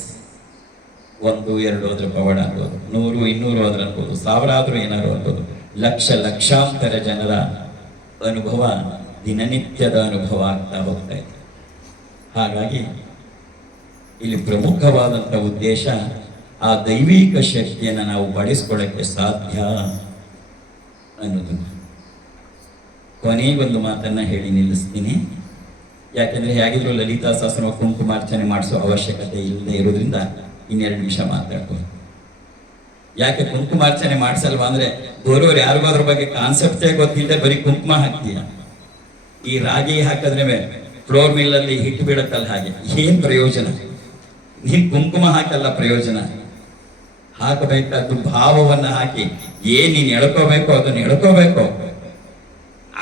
1-2 ಹೋದ್ರೆ ಪವಾಡ ಅನ್ಬೋದು, 100-200 ಹೋದ್ರೆ ಅನ್ಬೋದು, 1000 ಆದ್ರೂ ಏನಾದ್ರು ಅನ್ಬೋದು. ಲಕ್ಷಾಂತರ ಜನರ ಅನುಭವ ದಿನನಿತ್ಯದ ಅನುಭವ ಆಗ್ತಾ ಹೋಗ್ತಾ ಇದೆ. ಹಾಗಾಗಿ ಇಲ್ಲಿ ಪ್ರಮುಖವಾದಂಥ ಉದ್ದೇಶ ಆ ದೈವಿಕ ಶಕ್ತಿಯನ್ನು ನಾವು ಬಳಸ್ಕೊಳ್ಳಕ್ಕೆ ಸಾಧ್ಯ ಅನ್ನೋದು. ಕೊನೆಗೊಂದು ಮಾತನ್ನ ಹೇಳಿ ನಿಲ್ಲಿಸ್ತೀನಿ. ಯಾಕೆಂದ್ರೆ ಹೇಗಿದ್ರು ಲಲಿತಾ ಸಹಸ್ರನಾಮ ಕುಂಕುಮಾರ್ಚನೆ ಮಾಡಿಸೋ ಅವಶ್ಯಕತೆ ಇಲ್ಲದೆ ಇರೋದ್ರಿಂದ 2 ನಿಮಿಷ ಮಾತಾಡ್ಬೋದು. ಯಾಕೆ ಕುಂಕುಮಾರ್ಚನೆ ಮಾಡಿಸಲ್ವಾ ಅಂದ್ರೆ, ಬರೋರು ಯಾರಿಗೂ ಅದ್ರ ಬಗ್ಗೆ ಕಾನ್ಸೆಪ್ಟೇ ಗೊತ್ತಿಲ್ಲದೆ ಬರೀ ಕುಂಕುಮ ಹಾಕ್ತೀಯ. ಈ ರಾಗಿ ಹಾಕಿದ್ರೆ ಫ್ಲೋರ್ ಮಿಲ್ಲಲ್ಲಿ ಹಿಟ್ಟು ಬೀಳತ್ತಲ್ಲ, ಹಾಗೆ ಏನ್ ಪ್ರಯೋಜನ? ನೀನ್ ಕುಂಕುಮ ಹಾಕಲ್ಲ, ಪ್ರಯೋಜನ ಹಾಕಬೇಕಾದ್ದು ಭಾವವನ್ನ ಹಾಕಿ ಏನ್ ನೀನ್ ಎಳ್ಕೋಬೇಕು ಅದನ್ನ ಎಳ್ಕೋಬೇಕು.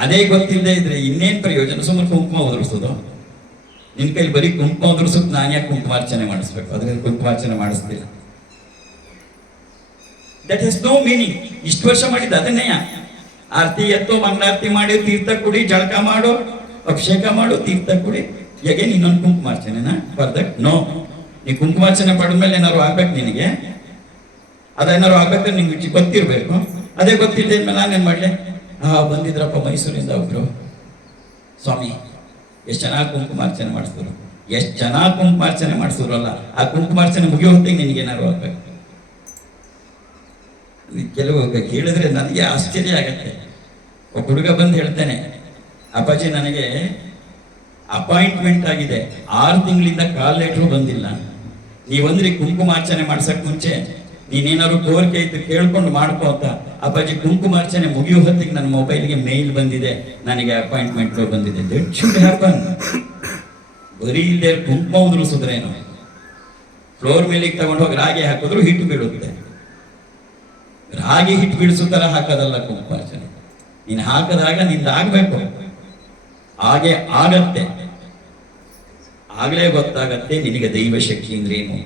ಅದೇ ಗೊತ್ತಿಲ್ಲದೆ ಇದ್ರೆ ಇನ್ನೇನ್ ಪ್ರಯೋಜನ? ಸುಮ್ಮನೆ ಕುಂಕುಮ ಉದುರಿಸೋದು. ನಿನ್ ಕೈಲಿ ಬರೀ ಕುಂಕುಮ ಉದುರಿಸೋದು, ನಾನು ಯಾಕೆ ಕುಂಕುಮಾರ್ಚನೆ ಮಾಡಿಸ್ಬೇಕು? ಅದ್ರಲ್ಲಿ ಕುಂಕುಮಾರ್ಚನೆ ಮಾಡಿಸ್ತಿಲ್ಲ. That has no meaning. ಇಷ್ಟು ವರ್ಷ ಮಾಡಿದ್ದ ಅದನ್ನೇ. ಆರತಿ ಎತ್ತು, ಮಂಗಳಾರತಿ ಮಾಡಿ, ತೀರ್ಥ ಕುಡಿ, ಜಳಕ ಮಾಡು, ಅಭಿಷೇಕ ಮಾಡು, ತೀರ್ಥ ಕುಡಿ. ಹೇಗೆ ಇನ್ನೊಂದು ಕುಂಕುಮಾರ್ಚನೆನಾ? For that no. ನೀ ಕುಂಕುಮಾರ್ಚನೆ ಮಾಡಿದ್ಮೇಲೆ ಏನಾದ್ರು ಆಗ್ಬೇಕು ನಿನಗೆ, ಅದೇನಾದ್ರು ಆಗ್ಬೇಕು ನಿಮ್ಗೆ ಗೊತ್ತಿರ್ಬೇಕು. ಅದೇ ಗೊತ್ತಿಲ್ಲದೆ ನಾನೇನ್ ಮಾಡ್ಲೆ? ಬಂದಿದ್ರಪ್ಪ ಮೈಸೂರಿಂದ ಒಬ್ರು ಸ್ವಾಮಿ, ಎಷ್ಟು ಚೆನ್ನಾಗಿ ಕುಂಕುಮಾರ್ಚನೆ ಮಾಡಿಸಿದ್ರು, ಎಷ್ಟು ಚೆನ್ನಾಗಿ ಕುಂಕುಮಾರ್ಚನೆ ಮಾಡಿಸಿದ್ರಲ್ಲ, ಆ ಕುಂಕುಮಾರ್ಚನೆ ಮುಗಿಯೋ ಹೊತ್ತಿಗೆ ನಿನಗೇನಾದ್ರು ಆಗ್ಬೇಕು. ಕೆಲವು ಹೇಳಿದ್ರೆ ನನಗೆ ಆಶ್ಚರ್ಯ ಆಗತ್ತೆ. ಒಬ್ಬ ಹುಡುಗ ಬಂದು ಹೇಳ್ತೇನೆ, ಅಪ್ಪಾಜಿ ನನಗೆ ಅಪಾಯಿಂಟ್ಮೆಂಟ್ ಆಗಿದೆ, 6 ತಿಂಗಳಿಂದ ಕಾಲ್ ಲೆಟ್ರು ಬಂದಿಲ್ಲ. ನೀವಂದ್ರಿ ಕುಂಕುಮಾರ್ಚನೆ ಮಾಡ್ಸಕ್ ಮುಂಚೆ ನೀನೇನಾದ್ರು ಕೋರಿಕೆ ಇತ್ತು ಕೇಳ್ಕೊಂಡು ಮಾಡ್ಕೋ ಅಂತ. ಅಪ್ಪಾಜಿ ಕುಂಕುಮಾರ್ಚನೆ ಮುಗಿಯೋ ಹೊತ್ತಿಗೆ ನನ್ನ ಮೊಬೈಲ್ಗೆ ಮೇಲ್ ಬಂದಿದೆ, ನನಗೆ ಅಪಾಯಿಂಟ್ಮೆಂಟ್ ಬಂದಿದೆ. That should happen. ಬರೀ ಇಲ್ಲದೆ ಕುಂಕುಮ ಉದುರಿಸಿದ್ರೇನು? ಫ್ಲೋರ್ ಮೇಲಿಗೆ ತಗೊಂಡು ಹೋಗಿ ರಾಗಿ ಹಾಕಿದ್ರು ಹಿಟ್ಟು ಬೀಳುತ್ತೆ. ರಾಗಿ ಹಿಟ್ಟು ಬೀಳಿಸೋ ತರ ಹಾಕೋದಲ್ಲ ಕುಂಕುಮಾರ್ಚನೆ. ನೀನು ಹಾಕದಾಗ ನಿಂದ ಆಗ್ಬೇಕು, ಹಾಗೆ ಆಗತ್ತೆ. ಆಗ್ಲೇ ಗೊತ್ತಾಗತ್ತೆ ನಿನಗೆ ದೈವ ಶಕ್ತಿ ಅಂದ್ರೇನು.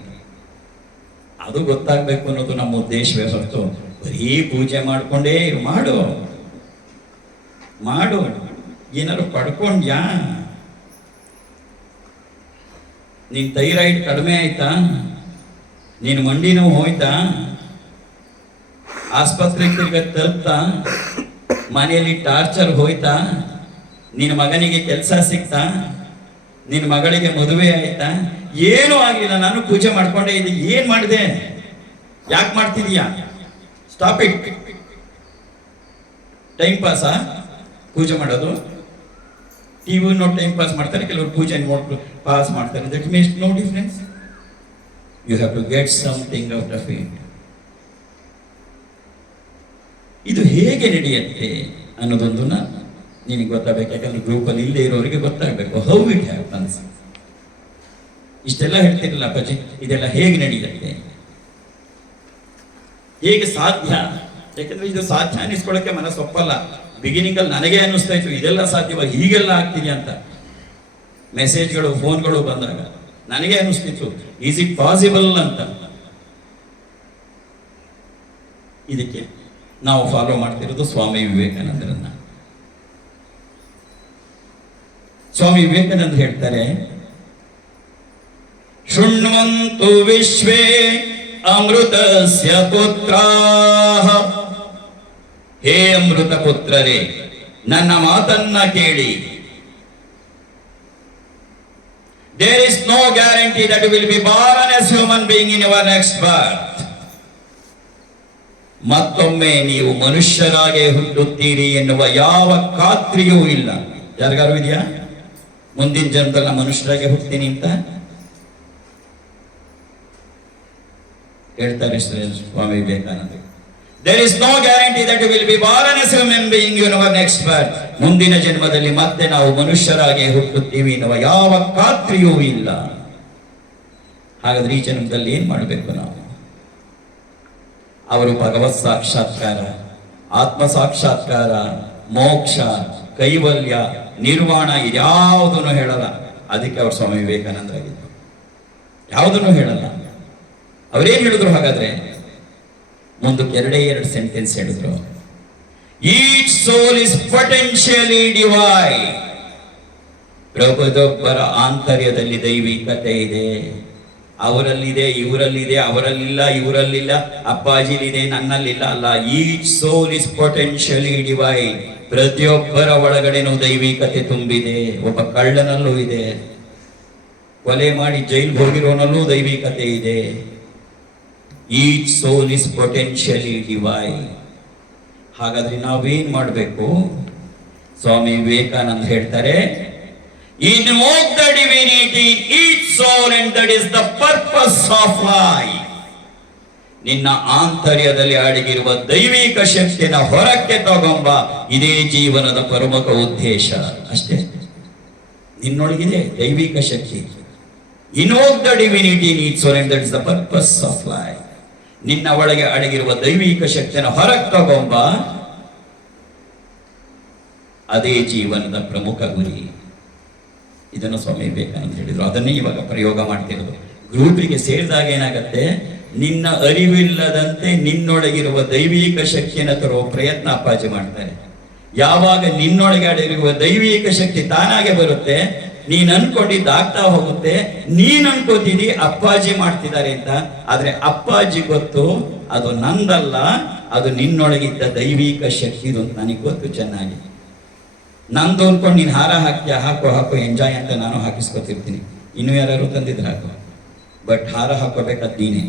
ಅದು ಗೊತ್ತಾಗ್ಬೇಕು ಅನ್ನೋದು ನಮ್ಮ ಉದ್ದೇಶವೇ ಹೊರತು ಬರೀ ಪೂಜೆ ಮಾಡ್ಕೊಂಡೇ ಮಾಡು. ಏನಾದ್ರು ಪಡ್ಕೊಂಡ್ಯಾ? ನಿನ್ ಥೈರಾಯ್ಡ್ ಕಡಿಮೆ ಆಯ್ತಾ? ನೀನು ಮಂಡಿ ನೋವು ಹೋಯ್ತಾ? ಆಸ್ಪತ್ರೆಗೆ ತಿರ್ಗ ತಲುಪ್ತಾ? ಮನೆಯಲ್ಲಿ ಟಾರ್ಚರ್ ಹೋಯ್ತಾ? ನಿನ್ನ ಮಗನಿಗೆ ಕೆಲಸ ಸಿಕ್ತಾ? ನಿನ್ನ ಮಗಳಿಗೆ ಮದುವೆ ಆಯ್ತಾ? ಏನೂ ಆಗಲಿಲ್ಲ, ನಾನು ಪೂಜೆ ಮಾಡ್ಕೊಂಡೇ ಇದ್ದೆ. ಏನ್ ಮಾಡಿದೆ? ಯಾಕೆ ಮಾಡ್ತಿದೀಯಾ? Stop it. ಟೈಮ್ ಪಾಸಾ ಪೂಜೆ ಮಾಡೋದು? ಟಿವಿ ನೋಡಿ ಟೈಮ್ ಪಾಸ್ ಮಾಡ್ತಾರೆ, ಕೆಲವರು ಪೂಜೆ ನೋಡಿ ಪಾಸ್ ಮಾಡ್ತಾರೆ. That makes no difference. You have to get something out of it. ಇದು ಹೇಗೆ ನಡೆಯುತ್ತೆ ಅನ್ನೋದೊಂದು ನಿನಗೆ ಗೊತ್ತಾಗಬೇಕು. ಯಾಕಂದ್ರೆ ಗ್ರೂಪಲ್ಲಿ ಇಲ್ಲದೆ ಇರೋರಿಗೆ ಗೊತ್ತಾಗಬೇಕು ಹೌ ಇಟ್ ಹ್ಯಾಪನ್ಸ್. ಇಷ್ಟೆಲ್ಲ ಹೇಳ್ತಿರಲ್ಲ ಅಪ್ಪಾಜಿ, ಇದೆಲ್ಲ ಹೇಗೆ ನಡೆಯುತ್ತೆ, ಹೇಗೆ ಸಾಧ್ಯ? ಯಾಕಂದ್ರೆ ಇದು ಸಾಧ್ಯ ಅನ್ನಿಸ್ಕೊಳ್ಳೋಕೆ ಮನಸ್ಸು ಒಪ್ಪಲ್ಲ. ಬಿಗಿನಿಂಗಲ್ಲಿ ನನಗೆ ಅನ್ನಿಸ್ತಾ ಇತ್ತು ಇದೆಲ್ಲ ಸಾಧ್ಯವ, ಹೀಗೆಲ್ಲ ಆಗ್ತಿದೆ ಅಂತ. ಮೆಸೇಜ್ಗಳು ಫೋನ್ಗಳು ಬಂದಾಗ ನನಗೆ ಅನ್ನಿಸ್ತಿತ್ತು ಈಸ್ ಇಟ್ ಪಾಸಿಬಲ್ ಅಂತ. ಇದಕ್ಕೆ ನಾವು ಫಾಲೋ ಮಾಡ್ತಿರೋದು ಸ್ವಾಮಿ ವಿವೇಕಾನಂದರನ್ನ. ಸ್ವಾಮಿ ವಿವೇಕಾನಂದ ಹೇಳ್ತಾರೆ, ಶೃಣ್ವಂತು ವಿಶ್ವೇ ಅಮೃತಸ್ಯ ಪುತ್ರಾಃ. ಹೇ ಅಮೃತ ಪುತ್ರರೇ, ನನ್ನ ಮಾತನ್ನ ಕೇಳಿ. There is no guarantee that you will be born as human being in your next birth. ಮತ್ತೊಮ್ಮೆ ನೀವು ಮನುಷ್ಯರಾಗೆ ಹುಟ್ಟುತ್ತೀರಿ ಎನ್ನುವ ಯಾವ ಖಾತ್ರಿಯೂ ಇಲ್ಲ. ಯಾರಿಗಾರು ಇದೆಯಾ ಮುಂದಿನ ಜನ್ಮದಲ್ಲಿ ಮನುಷ್ಯರಾಗೆ ಹುಡ್ತೀನಿ ಅಂತ? ಹೇಳ್ತಾರೆ Swami Vivekananda. There is no guarantee that you will be born as human being in our next birth. ಮುಂದಿನ ಜನ್ಮದಲ್ಲಿ ಮತ್ತೆ ನಾವು ಮನುಷ್ಯರಾಗಿ ಹುಟ್ಟುತ್ತೀವಿ ಎನ್ನುವ ಯಾವ ಖಾತ್ರಿಯೂ ಇಲ್ಲ. ಹಾಗಾದ್ರೆ ಈ ಜನ್ಮದಲ್ಲಿ ಏನ್ ಮಾಡಬೇಕು ನಾವು? ಅವರು ಭಗವತ್ ಸಾಕ್ಷಾತ್ಕಾರ, ಆತ್ಮ ಸಾಕ್ಷಾತ್ಕಾರ, ಮೋಕ್ಷ, ಕೈವಲ್ಯ, ನಿರ್ವಾಣ ಇದ್ಯಾವುದನ್ನು ಹೇಳಲ್ಲ. ಅದಕ್ಕೆ ಅವರು ಸ್ವಾಮಿ ವಿವೇಕಾನಂದರಾಗಿದ್ದರು. ಯಾವುದನ್ನು ಹೇಳಲ್ಲ. ಅವರೇನ್ ಹೇಳಿದ್ರು ಹಾಗಾದ್ರೆ? ಮುಂದಕ್ಕೆ ಎರಡು ಸೆಂಟೆನ್ಸ್ ಹೇಳಿದ್ರು. Each soul is potentially divine. ಪ್ರಭುದೊಬ್ಬರ ಆಂತರ್ಯದಲ್ಲಿ ದೈವಿಕತೆ ಇದೆ. ಅವರಲ್ಲಿದೆ, ಇವರಲ್ಲಿದೆ, ಅವರಲ್ಲಿಲ್ಲ, ಇವರಲ್ಲಿಲ್ಲ, ಅಪ್ಪಾಜಿಲಿದೆ, ನನ್ನಲ್ಲಿಲ್ಲ ಅಲ್ಲ. Each soul is potentially divine. ಪ್ರತಿಯೊಬ್ಬರ ಒಳಗಡೆನೂ ದೈವಿಕತೆ ತುಂಬಿದೆ. ಒಬ್ಬ ಕಳ್ಳನಲ್ಲೂ ಇದೆ, ಕೊಲೆ ಮಾಡಿ ಜೈಲ್ಗೆ ಹೋಗಿರೋನಲ್ಲೂ ದೈವಿಕತೆ ಇದೆ. Each soul is potentially divine. ಹಾಗಾದ್ರೆ ನಾವೇನ್ ಮಾಡಬೇಕು? ಸ್ವಾಮಿ ವಿವೇಕಾನಂದ ಹೇಳ್ತಾರೆ, invoke the divinity in each soul and that is the purpose of life. ನಿನ್ನ ಆಂತರ್ಯದಲ್ಲಿ ಅಡಗಿರುವ ದೈವಿಕ ಶಕ್ತಿನ ಹೊರಕ್ಕೆ ತಗೊಂಬ. ಇದೇ ಜೀವನದ ಪ್ರಮುಖ ಉದ್ದೇಶ. ಅಷ್ಟೇ. ನಿನ್ನೊಳಗಿದೆ ದೈವಿಕ ಶಕ್ತಿ. invoke the divinity in each soul and that is the purpose of life. ನಿನ್ನ ಒಳಗೆ ಅಡಗಿರುವ ದೈವಿಕ ಶಕ್ತಿಯನ್ನು ಹೊರಗೆ ತಗೊಂಬ. ಅದೇ ಜೀವನದ ಪ್ರಮುಖ ಗುರಿ. ಇದನ್ನು ಸ್ವಾಮಿ ವಿವೇಕಾನಂದ ಹೇಳಿದ್ರು. ಅದನ್ನೇ ಇವಾಗ ಪ್ರಯೋಗ ಮಾಡ್ತಿರೋದು. ಗ್ರೂಪಿಗೆ ಸೇರಿದಾಗ ಏನಾಗತ್ತೆ, ನಿನ್ನ ಅರಿವಿಲ್ಲದಂತೆ ನಿನ್ನೊಳಗಿರುವ ದೈವಿಕ ಶಕ್ತಿಯನ್ನು ತರುವ ಪ್ರಯತ್ನ ಅಪ್ಪಾಜಿ ಮಾಡ್ತಾರೆ. ಯಾವಾಗ ನಿನ್ನೊಳಗೆ ಅಡಗಿರುವ ದೈವಿಕ ಶಕ್ತಿ ತಾನಾಗೆ ಬರುತ್ತೆ, ನೀನ್ ಅನ್ಕೊಂಡಿದ್ದಾಗ್ತಾ ಹೋಗುತ್ತೆ. ನೀನ್ ಅನ್ಕೋತಿದಿ ಅಪ್ಪಾಜಿ ಮಾಡ್ತಿದ್ದಾರೆ ಅಂತ. ಆದ್ರೆ ಅಪ್ಪಾಜಿ ಗೊತ್ತು ಅದು ನಂದಲ್ಲ, ಅದು ನಿನ್ನೊಳಗಿದ್ದ ದೈವಿಕ ಶಕ್ತಿ. ಇದು ನನಗೆ ಗೊತ್ತು ಚೆನ್ನಾಗಿ. ನಂದು ಅನ್ಕೊಂಡು ನೀನು ಹಾರ ಹಾಕ್ತೀಯ, ಹಾಕೋ ಎಂಜಾಯ್ ಅಂತ ನಾನು ಹಾಕಿಸ್ಕೊತಿರ್ತೀನಿ. ಇನ್ನು ಯಾರು ತಂದಿದ್ರೆ ಹಾಕೋ, ಬಟ್ ಹಾರ ಹಾಕೋಬೇಕಾದ್ ನೀನೇ.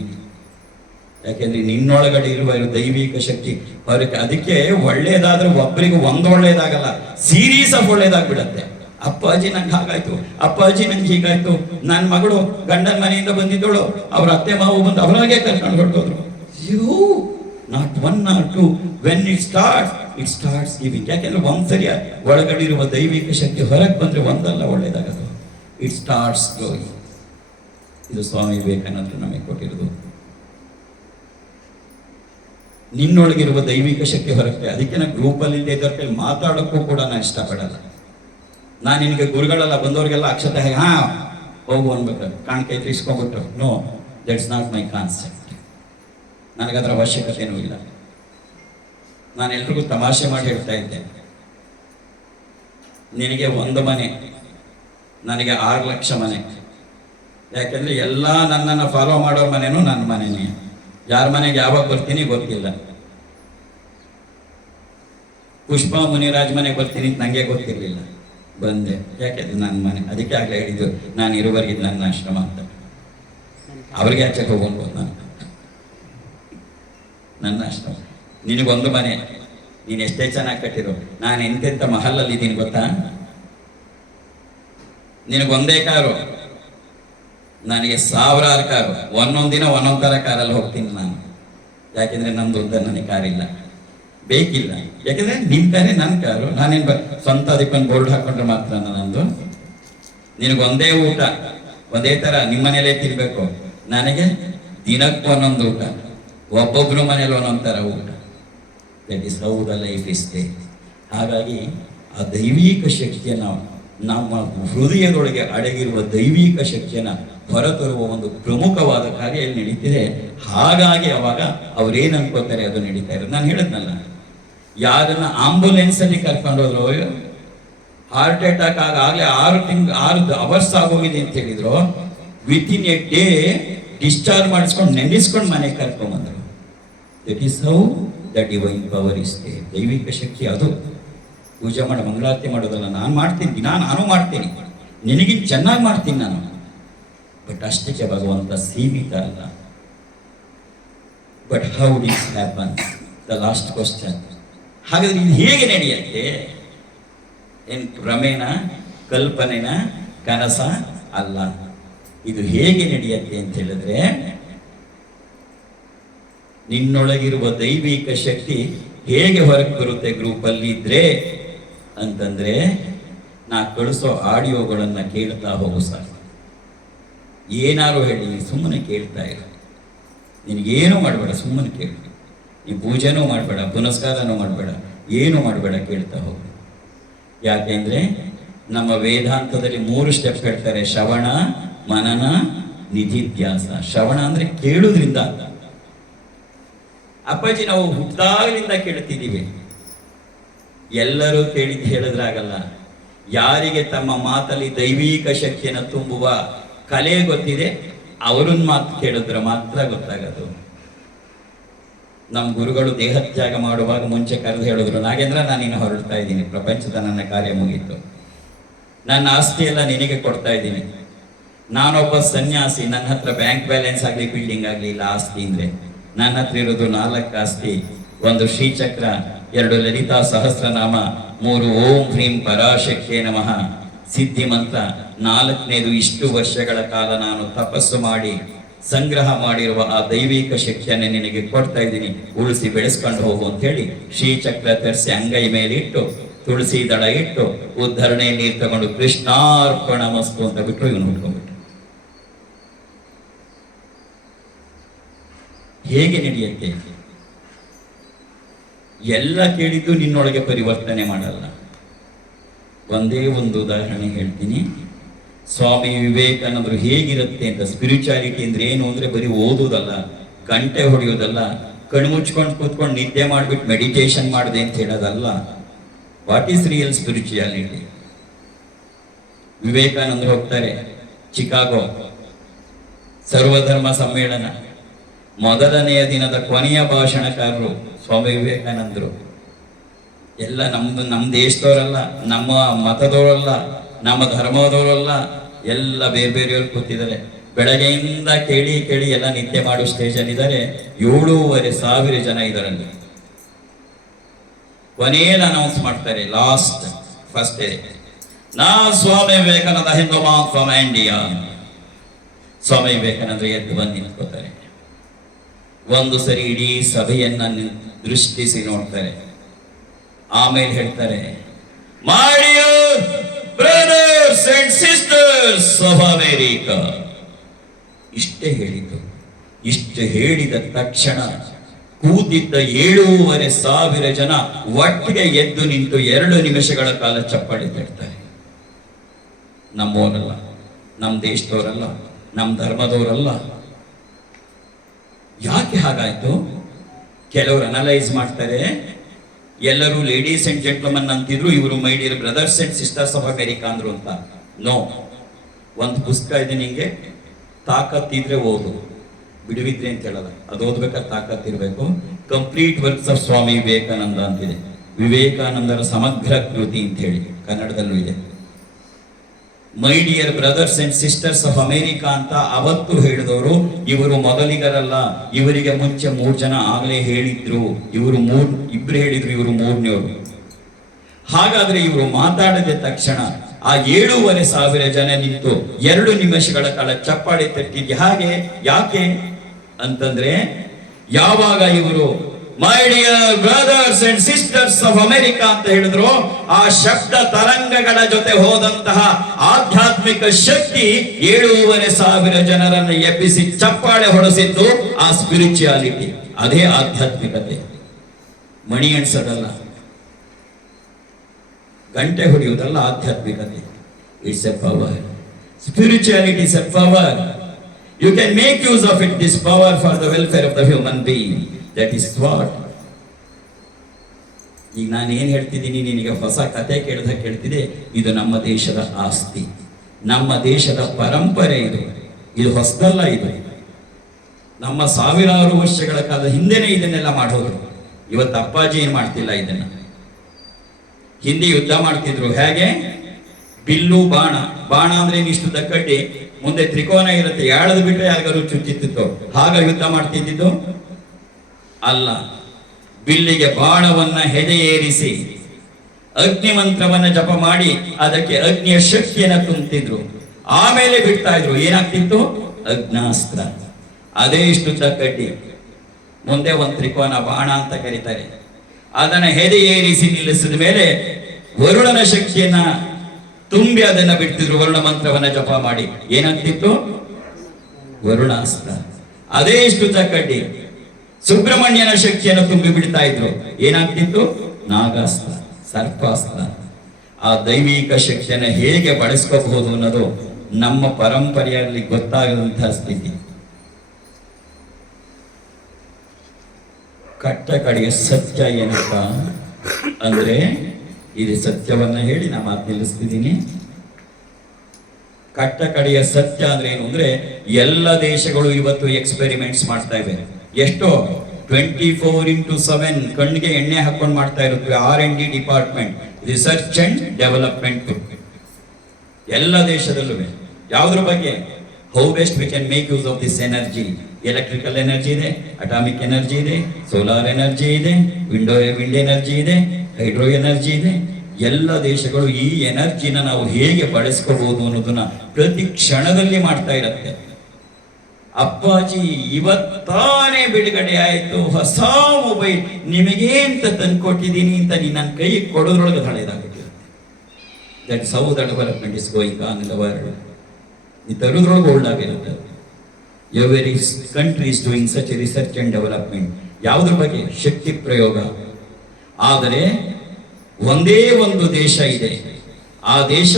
ಯಾಕೆಂದ್ರೆ ನಿನ್ನೊಳಗಡೆ ಇರುವ ದೈವಿಕ ಶಕ್ತಿ ಹೊರಕ್ಕೆ. ಅದಕ್ಕೆ ಒಳ್ಳೇದಾದ್ರೆ ಒಬ್ಬರಿಗೆ ಒಂದು ಒಳ್ಳೇದಾಗಲ್ಲ, ಸೀರೀಸ್ ಆಫ್ ಒಳ್ಳೇದಾಗ್ಬಿಡತ್ತೆ. ಅಪ್ಪಾಜಿ ನಂಗೆ ಹಾಗಾಯ್ತು, ಅಪ್ಪಾಜಿ ನಂಗೆ ಹೀಗಾಯ್ತು, ನನ್ನ ಮಗಳು ಗಂಡನ ಮನೆಯಿಂದ ಬಂದಿದ್ದೋಳು, ಅವ್ರ ಅತ್ತೆ ಮಾವು ಬಂದು ಅವರಾಗೆ ಕರ್ಕೊಂಡು ಹೊರಟೋದ್ರು. You not one or two. When it starts giving. ಯಾಕೆಂದ್ರೆ ಒಂದ್ಸರಿ ಒಳಗಡೆ ಇರುವ ದೈವಿಕ ಶಕ್ತಿ ಹೊರಗೆ ಬಂದ್ರೆ ಒಂದಲ್ಲ ಒಳ್ಳೇದಾಗದು. It starts growing. ಇದು ಸ್ವಾಮಿ ವಿವೇಕಾನಂದರು ನಮಗೆ ಕೊಟ್ಟಿರೋದು. ನಿನ್ನೊಳಗಿರುವ ದೈವಿಕ ಶಕ್ತಿ ಹೊರಗೆ. ಅದಕ್ಕೆ ನಾನು ಗ್ರೂಪಲ್ಲಿ ಇದ್ದವ್ರ ಕೈಲಿ ಮಾತಾಡೋಕ್ಕೂ ಕೂಡ ನಾನು ಇಷ್ಟಪಡಲ್ಲ. ನಾನು ನಿನಗೆ ಗುರುಗಳೆಲ್ಲ ಬಂದವ್ರಿಗೆಲ್ಲ ಅಕ್ಷತೆ ಹೋಗು ಅನ್ಬೇಕಾದ್ರೆ ಕಾಣಿಕೆ ಐತ್ರಿ ಇಸ್ಕೊಂಡ್ಬಿಟ್ಟು. No, that's not my concept. ನನಗದರ ಅವಶ್ಯಕತೆಯೂ ಇಲ್ಲ. ನಾನು ಎಲ್ರಿಗೂ ತಮಾಷೆ ಮಾಡಿ ಹೇಳ್ತಾ ಇದ್ದೆ, ನಿನಗೆ 1 ಮನೆ, ನನಗೆ 6 ಲಕ್ಷ ಮನೆ. ಯಾಕೆಂದರೆ ಎಲ್ಲ ನನ್ನನ್ನು ಫಾಲೋ ಮಾಡೋ ಮನೆನೂ ನನ್ನ ಮನೆಯೇ. ಯಾರ ಮನೆಗೆ ಯಾವಾಗ ಬರ್ತೀನಿ ಗೊತ್ತಿಲ್ಲ. ಪುಷ್ಪ ಮುನಿರಾಜ್ ಮನೆಗೆ ಬರ್ತೀನಿ ಅಂತ ನನಗೆ ಗೊತ್ತಿರಲಿಲ್ಲ, ಬಂದೆ. ಯಾಕೆಂದ್ರೆ ನನ್ನ ಮನೆ, ಅದಕ್ಕೆ ಆಗಲೇ ಹೇಳಿದ್ದು ನಾನು ಇರುವರೆಗಿದ್ದು ನನ್ನ ಆಶ್ರಮ ಅಂತ. ಅವ್ರಿಗೆ ಆಚೆ ಹೋಗ್ಬೋದು, ನಾನು ನನ್ನ ಆಶ್ರಮ. ನಿನಗೊಂದು ಮನೆ, ನೀನು ಎಷ್ಟೇ ಚೆನ್ನಾಗಿ ಕಟ್ಟಿರೋ. ನಾನು ಎಂತೆಂಥ ಮಹಲಲ್ಲಿ ಇದ್ದೀನಿ ಗೊತ್ತಾ? ನಿನಗೊಂದೇ ಕಾರು, ನನಗೆ 1000 ಕಾರು. ಒಂದೊಂದು ದಿನ ಒಂದೊಂದು ಥರ ಕಾರಲ್ಲಿ ಹೋಗ್ತೀನಿ ನಾನು. ಯಾಕೆಂದರೆ ನಮ್ಮದು ನನಗೆ ಕಾರಿಲ್ಲ, ಬೇಕಿಲ್ಲ. ಯಾಕೆಂದರೆ ನಿನ್ನ ಕಾರೇ ನನ್ನ ಕಾರು. ನಾನೇನು ಸ್ವಂತ ಅದಕ್ಕೊಂದು ಬೋರ್ಡ್ ಹಾಕೊಂಡ್ರೆ ಮಾತ್ರ ನಂದು. ನಿನಗೊಂದೇ ಊಟ, ಒಂದೇ ಥರ ನಿಮ್ಮ ಮನೇಲೇ ತಿನ್ಬೇಕು. ನನಗೆ ದಿನಕ್ಕೆ ಒಂದೊಂದು ಊಟ, ಒಬ್ಬೊಬ್ಬರು ಮನೇಲಿ ಒಂದೊಂದು ಥರ ಊಟ. That is how the life is they. ಹಾಗಾಗಿ ಆ ದೈವಿಕ ಶಕ್ತಿಯನ್ನು, ನಮ್ಮ ಹೃದಯದೊಳಗೆ ಅಡಗಿರುವ ದೈವಿಕ ಶಕ್ತಿಯನ್ನು ಹೊರತರುವ ಒಂದು ಪ್ರಮುಖವಾದ ಕಾರ್ಯ ಇಲ್ಲಿ ನಡೀತಿದೆ. ಹಾಗಾಗಿ ಅವಾಗ ಅವ್ರೇನು ಅನ್ಕೋತಾರೆ ಅದು ನಡೀತಾ ಇರೋದು. ನಾನು ಹೇಳಿದ್ನಲ್ಲ, ಯಾರನ್ನ ಆಂಬುಲೆನ್ಸಲ್ಲಿ ಕರ್ಕೊಂಡೋದ್ರು, ಹಾರ್ಟ್ ಅಟ್ಯಾಕ್ ಆಗಲೇ 6 ಅವರ್ಸ್ ಆಗೋಗಿದೆ ಅಂತ ಹೇಳಿದ್ರು, ವಿತಿನ್ ಎ ಡೇ ಡಿಸ್ಚಾರ್ಜ್ ಮಾಡಿಸ್ಕೊಂಡು ನೆನೆಸ್ಕೊಂಡು ಮನೆಗೆ ಕರ್ಕೊಂಡ್ಬಂದರು. That is how the divine power is there. ದೈವಿಕ ಶಕ್ತಿ ಅದು. ಪೂಜೆ ಮಾಡಿ ಮಂಗಳಾರತಿ ಮಾಡೋದಲ್ಲ, ನಾನು ಮಾಡ್ತೀನಿ, ದಿನ ನಾನು ಮಾಡ್ತೀನಿ, ನಿನಗಿಂತ ಚೆನ್ನಾಗಿ ಮಾಡ್ತೀನಿ ನಾನು. ಬಟ್ ಅಷ್ಟಕ್ಕೆ ಭಗವಂತ ಸೀಮಿತ ಅಲ್ಲ. But how this happens, the last question. ಹಾಗಾದ್ರೆ ಇದು ಹೇಗೆ ನಡೆಯುತ್ತೆ? ಏನು ಭ್ರಮೇನ, ಕಲ್ಪನೆನ, ಕನಸ ಅಲ್ಲ. ಇದು ಹೇಗೆ ನಡೆಯುತ್ತೆ ಅಂತ ಹೇಳಿದ್ರೆ, ನಿನ್ನೊಳಗಿರುವ ದೈವಿಕ ಶಕ್ತಿ ಹೇಗೆ ಹೊರಗೆ ಬರುತ್ತೆ ಗ್ರೂಪಲ್ಲಿ ಇದ್ರೆ ಅಂತಂದ್ರೆ, ನಾ ಕಳಿಸೋ ಆಡಿಯೋಗಳನ್ನು ಕೇಳ್ತಾ ಹೋಗು ಸಾಕು. ಏನಾರು ಹೇಳಿ, ಸುಮ್ಮನೆ ಕೇಳ್ತಾ ಇರು. ನಿನಗೇನು ಮಾಡಬೇಡ, ಸುಮ್ಮನೆ ಕೇಳು. ನೀ ಪೂಜೆನೂ ಮಾಡಬೇಡ, ಪುನಸ್ಕಾರನೂ ಮಾಡಬೇಡ, ಏನು ಮಾಡಬೇಡ, ಕೇಳ್ತಾ ಹೋಗು. ಯಾಕೆಂದ್ರೆ ನಮ್ಮ ವೇದಾಂತದಲ್ಲಿ 3 ಸ್ಟೆಪ್ ಹೇಳ್ತಾರೆ: ಶ್ರವಣ, ಮನನ, ನಿಧಿಧ್ಯಾಸ. ಶ್ರವಣ ಅಂದ್ರೆ ಕೇಳುವುದ್ರಿಂದ. ಅಪ್ಪಾಜಿ, ನಾವು ಹುಟ್ಟಾಗಲಿಂದ ಕೇಳ್ತಿದ್ದೀವಿ. ಎಲ್ಲರೂ ಕೇಳಿದ್ದು ಹೇಳಿದ್ರಾಗಲ್ಲ. ಯಾರಿಗೆ ತಮ್ಮ ಮಾತಲ್ಲಿ ದೈವಿಕ ಶಕ್ತಿಯನ್ನು ತುಂಬುವ ಕಲೆ ಗೊತ್ತಿದೆ, ಅವರನ್ನ ಮಾತು ಕೇಳಿದ್ರೆ ಮಾತ್ರ ಗೊತ್ತಾಗೋದು. ನಮ್ಮ ಗುರುಗಳು ದೇಹತ್ಯಾಗ ಮಾಡುವಾಗ ಮುಂಚೆ ಕರೆದು ಹೇಳಿದ್ರು, ನಾಗೇಂದ್ರ, ನಾನಿನ್ನು ಹೊರಡ್ತಾ ಇದ್ದೀನಿ, ಪ್ರಪಂಚದ ನನ್ನ ಕಾರ್ಯ ಮುಗೀತು, ನನ್ನ ಆಸ್ತಿ ಎಲ್ಲ ನಿನಗೆ ಕೊಡ್ತಾ ಇದ್ದೀನಿ. ನಾನೊಬ್ಬ ಸನ್ಯಾಸಿ, ನನ್ನ ಹತ್ರ ಬ್ಯಾಂಕ್ ಬ್ಯಾಲೆನ್ಸ್ ಆಗಲಿ, ಬಿಲ್ಡಿಂಗ್ ಆಗಲಿ ಇಲ್ಲ. ಆಸ್ತಿ ಅಂದರೆ ನನ್ನ ಹತ್ರ ಇರೋದು 4 ಆಸ್ತಿ: 1 ಶ್ರೀಚಕ್ರ, 2 ಲಲಿತಾ ಸಹಸ್ರನಾಮ, 3 ಓಂ ಹ್ರೀಂ ಪರಾಶಕ್ತಿಯೇ ನಮಃ ಸಿದ್ಧಿ ಮಂತ್ರ, 4ನೇದು ಇಷ್ಟು ವರ್ಷಗಳ ಕಾಲ ನಾನು ತಪಸ್ಸು ಮಾಡಿ ಸಂಗ್ರಹ ಮಾಡಿರುವ ಆ ದೈವಿಕ ಶಕ್ತಿಯನ್ನು ನಿನಗೆ ಕೊಡ್ತಾ ಇದ್ದೀನಿ, ಉಳಿಸಿ ಬೆಳೆಸ್ಕೊಂಡು ಹೋಗು ಅಂತ ಹೇಳಿ ಶ್ರೀಚಕ್ರ ತರಿಸಿ ಅಂಗೈ ಮೇಲೆ ಇಟ್ಟು, ತುಳಸಿ ದಳ ಇಟ್ಟು, ಉದ್ಧರಣೆ ನೀರು ತಗೊಂಡು ಕೃಷ್ಣಾರ್ಪಣ ಮಸ್ತು ಅಂತ ಬಿಟ್ಟು ಇವನು ಹುಟ್ಕೊಂಡ್ಬಿಟ್ಟು. ಹೇಗೆ ನಡೆಯುತ್ತೆ? ಎಲ್ಲ ಕೇಳಿದ್ದು ನಿನ್ನೊಳಗೆ ಪರಿವರ್ತನೆ ಮಾಡಲ್ಲ. ಒಂದೇ ಒಂದು ಉದಾಹರಣೆ ಹೇಳ್ತೀನಿ. ಸ್ವಾಮಿ ವಿವೇಕಾನಂದರು ಹೇಗಿರುತ್ತೆ ಅಂತ. ಸ್ಪಿರಿಚುಯಾಲಿಟಿ ಅಂದ್ರೆ ಏನು ಅಂದ್ರೆ ಬರೀ ಓದೋದಲ್ಲ, ಗಂಟೆ ಹೊಡೆಯೋದಲ್ಲ, ಕಣ್ಮುಚ್ಕೊಂಡು ಕೂತ್ಕೊಂಡು ನಿದ್ದೆ ಮಾಡಿಬಿಟ್ಟು ಮೆಡಿಟೇಷನ್ ಮಾಡಿದೆ ಅಂತ ಹೇಳೋದಲ್ಲ. What is real spirituality? ವಿವೇಕಾನಂದರು ಹೋಗ್ತಾರೆ ಚಿಕಾಗೋ ಸರ್ವಧರ್ಮ ಸಮ್ಮೇಳನ. ಮೊದಲನೆಯ ದಿನದ ಕೊನೆಯ ಭಾಷಣಕಾರರು ಸ್ವಾಮಿ ವಿವೇಕಾನಂದರು. ಎಲ್ಲ ನಮ್ಮ ದೇಶದವರಲ್ಲ, ನಮ್ಮ ಮತದವರಲ್ಲ, ನಮ್ಮ ಧರ್ಮದವರಲ್ಲ, ಎಲ್ಲ ಬೇರೆ ಬೇರೆಯವ್ರು ಕೂತಿದ್ದಾರೆ. ಬೆಳಗ್ಗೆಯಿಂದ ಕೇಳಿ ಕೇಳಿ ಎಲ್ಲ ನಿದ್ದೆ ಮಾಡೋ ಸ್ಟೇಜಲ್ಲಿದ್ದಾರೆ. 7,500 ಜನ ಇದರಲ್ಲಿ. ಕೊನೆಯಲ್ಲಿ ಅನೌನ್ಸ್ ಮಾಡ್ತಾರೆ, ಫಸ್ಟ್ ಡೇ, ನಾ ಸ್ವಾಮಿ ವಿವೇಕಾನಂದ ಹಿಂದೂ ಮಾನ್ ಫ್ರಮ್ ಇಂಡಿಯಾ. ಸ್ವಾಮಿ ವಿವೇಕಾನಂದ ಎದ್ದು ಬಂದು ನಿಂತ್ಕೋತಾರೆ. ಒಂದು ಸರಿ ಇಡೀ ಸಭೆಯನ್ನ ದೃಷ್ಟಿಸಿ ನೋಡ್ತಾರೆ. ಆಮೇಲೆ ಹೇಳ್ತಾರೆ, my dear brothers and sisters of America. ಇಷ್ಟೇ ಹೇಳಿದ್ದು. ಇಷ್ಟು ಹೇಳಿದ ತಕ್ಷಣ ಕೂತಿದ್ದ 7,500 ಜನ ಒಟ್ಟಿಗೆ ಎದ್ದು ನಿಂತು 2 ನಿಮಿಷಗಳ ಕಾಲ ಚಪ್ಪಾಳೆ ತಟ್ತಾರೆ. ನಮ್ಮವರಲ್ಲ, ನಮ್ಮ ದೇಶದವರಲ್ಲ, ನಮ್ಮ ಧರ್ಮದವರಲ್ಲ. ಯಾಕೆ ಹಾಗಾಯ್ತು? ಕೆಲವರು ಅನಲೈಸ್ ಮಾಡ್ತಾರೆ, ಎಲ್ಲರೂ ಲೇಡೀಸ್ ಅಂಡ್ ಜೆಂಟ್ಲ್ಮನ್ ಅಂತಿದ್ರು, ಇವರು my dear brothers and sisters of America ಅಂದ್ರು ಅಂತ. ನೋ, ಒಂದು ಪುಸ್ತಕ ಇದೆ, ನಿಂಗೆ ತಾಕತ್ತಿದ್ರೆ ಓದು, ಬಿಡುವಿದ್ರೆ ಅಂತ ಹೇಳಲ್ಲ, ಅದು ಓದ್ಬೇಕಾದ್ರೆ ತಾಕತ್ತಿರ್ಬೇಕು. Complete works of Swami Vivekananda ಅಂತಿದೆ, ವಿವೇಕಾನಂದರ ಸಮಗ್ರ ಕೃತಿ ಅಂತ ಹೇಳಿ ಕನ್ನಡದಲ್ಲೂ ಇದೆ. My dear brothers and sisters of America ಅಂತ ಅವತ್ತು ಹೇಳಿದವರು ಇವರು ಮೊದಲಿಗರಲ್ಲ, ಇವರಿಗೆ ಮುಂಚೆ 3 ಜನ ಆಗಲೇ ಹೇಳಿದ್ರು, ಇಬ್ರು ಹೇಳಿದ್ರು, ಇವರು 3ನೇವರು. ಹಾಗಾದ್ರೆ ಇವರು ಮಾತಾಡಿದ ತಕ್ಷಣ ಆ 7,500 ಜನ ನಿಂತು 2 ನಿಮಿಷಗಳ ಕಾಲ ಚಪ್ಪಾಳೆ ತಟ್ಟಿದ್ದು ಹಾಗೆ. ಯಾಕೆ ಅಂತಂದ್ರೆ, ಯಾವಾಗ ಇವರು my dear brothers and sisters of America ಅಂತ ಹೇಳಿದ್ರು, ಆ ಶಬ್ದ ತರಂಗಗಳ ಜೊತೆ ಹೋದಂತಹ ಆಧ್ಯಾತ್ಮಿಕ ಶಕ್ತಿ 7,500 ಜನರನ್ನು ಎಬ್ಬಿಸಿ ಚಪ್ಪಾಳೆ ಹೊಡೆಸಿದ್ದು ಆ ಸ್ಪಿರಿಚುಯಾಲಿಟಿ. ಅದೇ ಆಧ್ಯಾತ್ಮಿಕತೆ. ಮಣಿ ಎಣಿಸೋದಲ್ಲ, ಗಂಟೆ ಹೊಡೆಯುವುದಲ್ಲ ಆಧ್ಯಾತ್ಮಿಕತೆ. It's a power. Spirituality is a power. You can make use of it, this power for the welfare of the human being. That is what. ಈಗ ನಾನು ಏನು ಹೇಳ್ತಿದ್ದೀನಿ, ನಿನಗೆ ಹೊಸ ಕತೆ ಕೇಳ್ತಿದೆ. ಇದು ನಮ್ಮ ದೇಶದ ಆಸ್ತಿ, ನಮ್ಮ ದೇಶದ ಪರಂಪರೆ. ಇದು ಹೊಸದಲ್ಲ. ಇದು ನಮ್ಮ ಸಾವಿರಾರು ವರ್ಷಗಳ ಕಾಲ ಹಿಂದೆನೇ ಇದನ್ನೆಲ್ಲ ಮಾಡೋದು. ಇವತ್ತು ಅಪ್ಪಾಜಿ ಏನು ಮಾಡ್ತಿಲ್ಲ ಇದನ್ನ. ಹಿಂದೆ ಯುದ್ಧ ಮಾಡ್ತಿದ್ರು. ಹೇಗೆ? ಬಿಲ್ಲು ಬಾಣ. ಬಾಣ ಅಂದ್ರೆ ಇಷ್ಟು ದಕ್ಕಡ್ಡಿ, ಮುಂದೆ ತ್ರಿಕೋನ ಇರುತ್ತೆ, ಎಳೆದು ಬಿಟ್ರೆ ಯಾರಿಗಾರು ಚುಚ್ಚುತ್ತಿತ್ತು. ಹಾಗ ಯುದ್ಧ ಮಾಡ್ತಿದ್ದು ಅಲ್ಲ. ಬಿಲ್ಲಿಗೆ ಬಾಣವನ್ನ ಹೆದೆಯೇರಿಸಿ ಅಗ್ನಿ ಮಂತ್ರವನ್ನ ಜಪ ಮಾಡಿ ಅದಕ್ಕೆ ಅಗ್ನಿಯ ಶಕ್ತಿಯನ್ನ ತುಂಬ್ತಿದ್ರು. ಆಮೇಲೆ ಬಿಡ್ತಾ ಇದ್ರು. ಏನಾಗ್ತಿತ್ತು? ಅಗ್ನಾಸ್ತ್ರ. ಅದೇ ಇಷ್ಟು ದಕ್ಕಡ್ಡಿ, ಮುಂದೆ ಒಂದು ತ್ರಿಕೋನ, ಬಾಣ ಅಂತ ಕರೀತಾರೆ. ಅದನ್ನ ಹೆದೆಯೇರಿಸಿ ನಿಲ್ಲಿಸಿದ ಮೇಲೆ ವರುಣನ ಶಕ್ತಿಯನ್ನ ತುಂಬಿ ಅದನ್ನ ಬಿಡ್ತಿದ್ರು. ವರುಣ ಮಂತ್ರವನ್ನ ಜಪ ಮಾಡಿ ಏನಾಗ್ತಿತ್ತು? ವರುಣಾಸ್ತ್ರ. ಅದೇ ಇಷ್ಟು ತಕ್ಕಡ್ಡಿ ಸುಬ್ರಹ್ಮಣ್ಯನ ಶಕ್ತಿಯನ್ನು ತುಂಬಿ ಬಿಡ್ತಾ ಇದ್ರು. ಏನಾಗ್ತಿತ್ತು? ನಾಗಾಸ್ತ್ರ, ಸರ್ಪಾಸ್ತ್ರ. ಆ ದೈವಿಕ ಶಕ್ತಿಯನ್ನು ಹೇಗೆ ಬಳಸ್ಕೋಬಹುದು ಅನ್ನೋದು ನಮ್ಮ ಪರಂಪರೆಯಲ್ಲಿ ಗೊತ್ತಾಗದಂತಹ ಸ್ಥಿತಿ. ಕಟ್ಟ ಕಡೆಯ ಸತ್ಯ ಏನಪ್ಪ ಅಂದ್ರೆ, ಇದು ಸತ್ಯವನ್ನ ಹೇಳಿ ನಾ ಮಾತು ನಿಲ್ಲಿಸ್ತಿದ್ದೀನಿ. ಕಟ್ಟ ಕಡೆಯ ಸತ್ಯ ಅಂದ್ರೆ ಏನು ಅಂದ್ರೆ, ಎಲ್ಲ ದೇಶಗಳು ಇವತ್ತು ಎಕ್ಸ್ಪೆರಿಮೆಂಟ್ಸ್ ಮಾಡ್ತಾ ಇವೆ. ಎಷ್ಟೋ 24/7 ಕಣ್ಣಿಗೆ ಎಣ್ಣೆ ಹಾಕೊಂಡು ಮಾಡ್ತಾ ಇರುತ್ತೆ. R&D department, research and development ಎಲ್ಲ ದೇಶದಲ್ಲೂ. ಯಾವುದ್ರ ಬಗ್ಗೆ? How best we can make use of this energy. Electrical energy ಇದೆ, ಅಟಾಮಿಕ್ ಎನರ್ಜಿ ಇದೆ, ಸೋಲಾರ್ ಎನರ್ಜಿ ಇದೆ, ವಿಂಡ್ ಎನರ್ಜಿ ಇದೆ, ಹೈಡ್ರೋ ಎನರ್ಜಿ ಇದೆ. ಎಲ್ಲ ದೇಶಗಳು ಈ ಎನರ್ಜಿನ ನಾವು ಹೇಗೆ ಬಳಸ್ಕೋಬಹುದು ಅನ್ನೋದನ್ನ ಪ್ರತಿ ಕ್ಷಣದಲ್ಲಿ ಮಾಡ್ತಾ ಇರುತ್ತೆ. ಅಪ್ಪಾಜಿ ಇವತ್ತಾನೇ ಬಿಡುಗಡೆ ಆಯ್ತು ಹೊಸ ಮೊಬೈಲ್, ನಿಮಗೆ ಅಂತ ತಂದ್ಕೊಟ್ಟಿದ್ದೀನಿ ಅಂತ ನೀನು ನನ್ನ ಕೈ ಕೊಡೋದ್ರೊಳಗೆ ಹಳೆದಾಗ್ಬಿಟ್ಟಿರುತ್ತೆ. That's how the development is going on in the world. ಈ ತರೋದ್ರೊಳಗೆ ಓಲ್ಡ್ ಆಗಿರುತ್ತೆ. Every country is doing such research and development. ಯಾವುದ್ರ ಬಗ್ಗೆ? ಶಕ್ತಿ ಪ್ರಯೋಗ. ಆದರೆ ಒಂದೇ ಒಂದು ದೇಶ ಇದೆ. ಆ ದೇಶ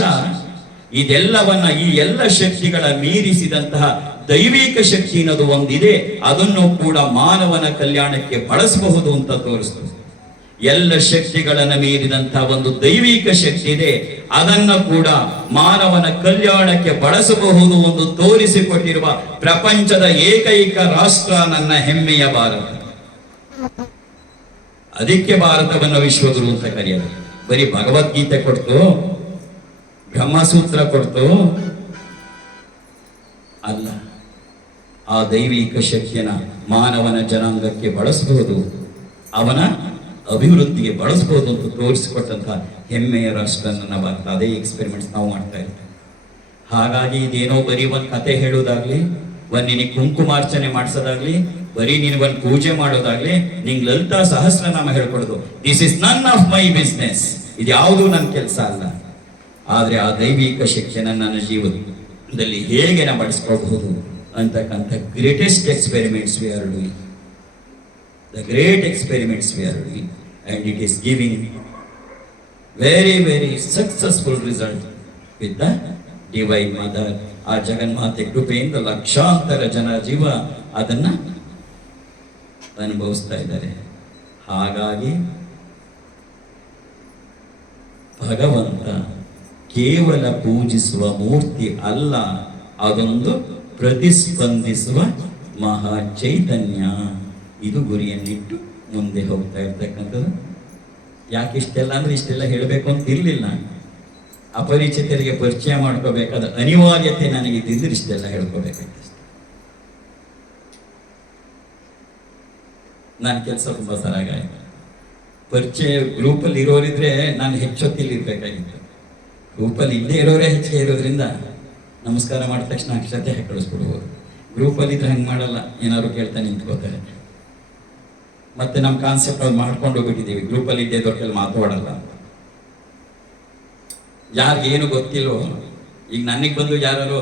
ಇದೆಲ್ಲವನ್ನ, ಈ ಎಲ್ಲ ಶಕ್ತಿಗಳ ಮೀರಿಸಿದಂತಹ ದೈವಿಕ ಶಕ್ತಿ ಅನ್ನೋದು ಒಂದಿದೆ. ಅದನ್ನು ಕೂಡ ಮಾನವನ ಕಲ್ಯಾಣಕ್ಕೆ ಬಳಸಬಹುದು ಅಂತ ತೋರಿಸ್ತದೆ. ಎಲ್ಲ ಶಕ್ತಿಗಳನ್ನು ಮೀರಿದಂತಹ ಒಂದು ದೈವಿಕ ಶಕ್ತಿ ಇದೆ. ಅದನ್ನ ಕೂಡ ಮಾನವನ ಕಲ್ಯಾಣಕ್ಕೆ ಬಳಸಬಹುದು ಎಂದು ತೋರಿಸಿಕೊಟ್ಟಿರುವ ಪ್ರಪಂಚದ ಏಕೈಕ ರಾಷ್ಟ್ರ ನನ್ನ ಹೆಮ್ಮೆಯ ಭಾರತ. ಅದಕ್ಕೆ ಭಾರತವನ್ನು ವಿಶ್ವಗುರು ಅಂತ ಕರೆಯೋದು. ಬರೀ ಭಗವದ್ಗೀತೆ ಕೊಡ್ತು, ಬ್ರಹ್ಮಸೂತ್ರ ಕೊಡ್ತು ಅಲ್ಲ. ಆ ದೈವಿಕ ಶಕ್ತಿಯನ್ನ ಮಾನವನ ಜನಾಂಗಕ್ಕೆ ಬಳಸಬಹುದು, ಅವನ ಅಭಿವೃದ್ಧಿಗೆ ಬಳಸಬಹುದು ಅಂತ ತೋರಿಸಿಕೊಟ್ಟಂತಹ ಹೆಮ್ಮೆಯ ರಾಷ್ಟ್ರ ನನ್ನ ಭಾರತ. ಅದೇ ಎಕ್ಸ್ಪೆರಿಮೆಂಟ್ಸ್ ನಾವು ಮಾಡ್ತಾ ಇರ್ತೇವೆ. ಹಾಗಾಗಿ ಇದೇನೋ ಬರೀ ಒಂದು ಕತೆ ಹೇಳೋದಾಗ್ಲಿ, ಒಂದು ನಿನಗೆ ಕುಂಕುಮಾರ್ಚನೆ ಮಾಡಿಸೋದಾಗ್ಲಿ, ಬರೀ ನಿನಗೊಂದು ಪೂಜೆ ಮಾಡೋದಾಗ್ಲಿ, ನಿಂಗೆ ಲಲಿತಾ ಸಹಸ್ರನಾಮ ಹೇಳ್ಕೊಡೋದು, this is none of my business, ಇದು ಯಾವುದೂ ನನ್ನ ಕೆಲಸ ಅಲ್ಲ. ಆದರೆ ಆ ದೈವಿಕ ಶಿಕ್ಷಣ ನನ್ನ ಜೀವನದಲ್ಲಿ ಹೇಗೆ ನಾವು ಬಳಸ್ಕೋಬಹುದು ಅಂತಕ್ಕಂಥ greatest experiments we are doing. The great experiments we are doing, and it is giving very, very successful result with the Divine Mother. ಆ ಜಗನ್ಮಾತೆ ಕೃಪೆಯಿಂದ ಲಕ್ಷಾಂತರ ಜನ ಜೀವ ಅದನ್ನ ಅನುಭವಿಸ್ತಾ ಇದ್ದಾರೆ. ಹಾಗಾಗಿ ಭಗವಂತ ಕೇವಲ ಪೂಜಿಸುವ ಮೂರ್ತಿ ಅಲ್ಲ, ಅದೊಂದು ಪ್ರತಿಸ್ಪಂದಿಸುವ ಮಹಾ ಚೈತನ್ಯ. ಇದು ಗುರಿಯನ್ನಿಟ್ಟು ಮುಂದೆ ಹೋಗ್ತಾ ಇರ್ತಕ್ಕಂಥದ್ದು. ಯಾಕೆ ಇಷ್ಟೆಲ್ಲ ಅಂದ್ರೆ ಇಷ್ಟೆಲ್ಲ ಹೇಳಬೇಕು ಅಂತ ಇರಲಿಲ್ಲ. ಅಪರಿಚಿತರಿಗೆ ಪರಿಚಯ ಮಾಡ್ಕೋಬೇಕಾದ ಅನಿವಾರ್ಯತೆ ನನಗೆ ಇದ್ದಿದ್ರೆ ಇಷ್ಟೆಲ್ಲ ಹೇಳ್ಕೋಬೇಕಾಗಿತ್ತು. ನನ್ನ ಕೆಲಸ ತುಂಬ ಸರಾಗ ಆಯ್ತು. ಪರಿಚಯ ಗ್ರೂಪಲ್ಲಿ ಇರೋರಿದ್ರೆ ನಾನು ಹೆಚ್ಚೊತ್ತಿಲ್ಲಿ ಇರಬೇಕಾಗಿತ್ತು. ಗ್ರೂಪಲ್ಲಿ ಇಲ್ಲದೆ ಇರೋರೇ ಹೆಚ್ಚಿಗೆ ಇರೋದ್ರಿಂದ ನಮಸ್ಕಾರ ಮಾಡಿದ ತಕ್ಷಣ ಅಕ್ಷತೆ ಹಾಕಿ ಕಳಿಸ್ಬಿಡ್ಬೋದು. ಗ್ರೂಪಲ್ಲಿ ಇದ್ರೆ ಹಂಗೆ ಮಾಡಲ್ಲ, ಏನಾದ್ರು ಕೇಳ್ತಾ ನಿಂತ್ಕೋತಾರೆ. ಮತ್ತೆ ನಮ್ಮ ಕಾನ್ಸೆಪ್ಟ್ ಅವ್ರು ಮಾಡ್ಕೊಂಡು ಹೋಗ್ಬಿಟ್ಟಿದ್ದೀವಿ, ಗ್ರೂಪಲ್ಲಿ ಇದ್ದೇ ದೊಡ್ಡಲ್ಲಿ ಮಾತಾಡಲ್ಲ ಅಂತ. ಯಾರಿಗೇನು ಗೊತ್ತಿಲ್ಲೋ, ಈಗ ನನಗೆ ಬಂದು ಯಾರು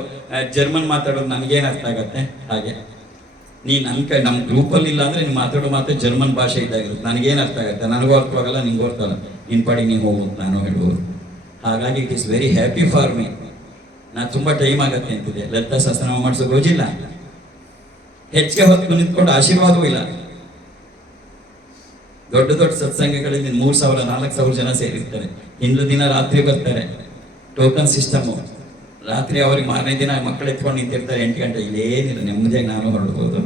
ಜರ್ಮನ್ ಮಾತಾಡೋದು ನನಗೇನು ಅರ್ಥ ಆಗತ್ತೆ, ಹಾಗೆ ನಮ್ಮ ಗ್ರೂಪಲ್ಲಿ ಇಲ್ಲ ಅಂದರೆ ನೀನು ಮಾತಾಡೋ ಮಾತು ಜರ್ಮನ್ ಭಾಷೆ ಇದ್ದಾಗಿರುತ್ತೆ. ನನಗೇನು ಅರ್ಥ ಆಗುತ್ತೆ, ನನಗೂ ಅರ್ಥವಾಗಲ್ಲ, ನಿಂಗೂ ಅರ್ಥವಲ್ಲ, ನಿನ್ನ ಪಾಡಿಗೆ ನೀವು ಹೋಗುತ್ತೆ ನಾನು ಹೇಳ್ಬೋದು. ಹಾಗಾಗಿ it is very happy for me. ನಾನು ತುಂಬ ಟೈಮ್ ಆಗತ್ತೆ ಅಂತಿದೆ. ಲಲಿತಾ ಸಹಸ್ರನಾಮ ಮಾಡಿಸೋಕೆ ಹೋಗಿಲ್ಲ, ಹೆಚ್ಚಿಗೆ ಹೊತ್ತು ನಿಂತ್ಕೊಂಡು ಆಶೀರ್ವಾದವೂ ಇಲ್ಲ. ದೊಡ್ಡ ದೊಡ್ಡ ಸತ್ಸಂಗಗಳಲ್ಲಿ 3,000 4,000 ಜನ ಸೇರಿರ್ತಾರೆ. ಹಿಂದಿನ ದಿನ ರಾತ್ರಿ ಬರ್ತಾರೆ, ಟೋಕನ್ ಸಿಸ್ಟಮು. ರಾತ್ರಿ ಅವ್ರಿಗೆ ಮಾರನೇ ದಿನ ಮಕ್ಕಳು ಎತ್ಕೊಂಡು ನಿಂತಿರ್ತಾರೆ 8 ಗಂಟೆ. ಇಲ್ಲೇನಿಲ್ಲ, ನೆಮ್ಮದಿಯಾಗಿ ನಾನು ಹೊರಡ್ಬೋದು.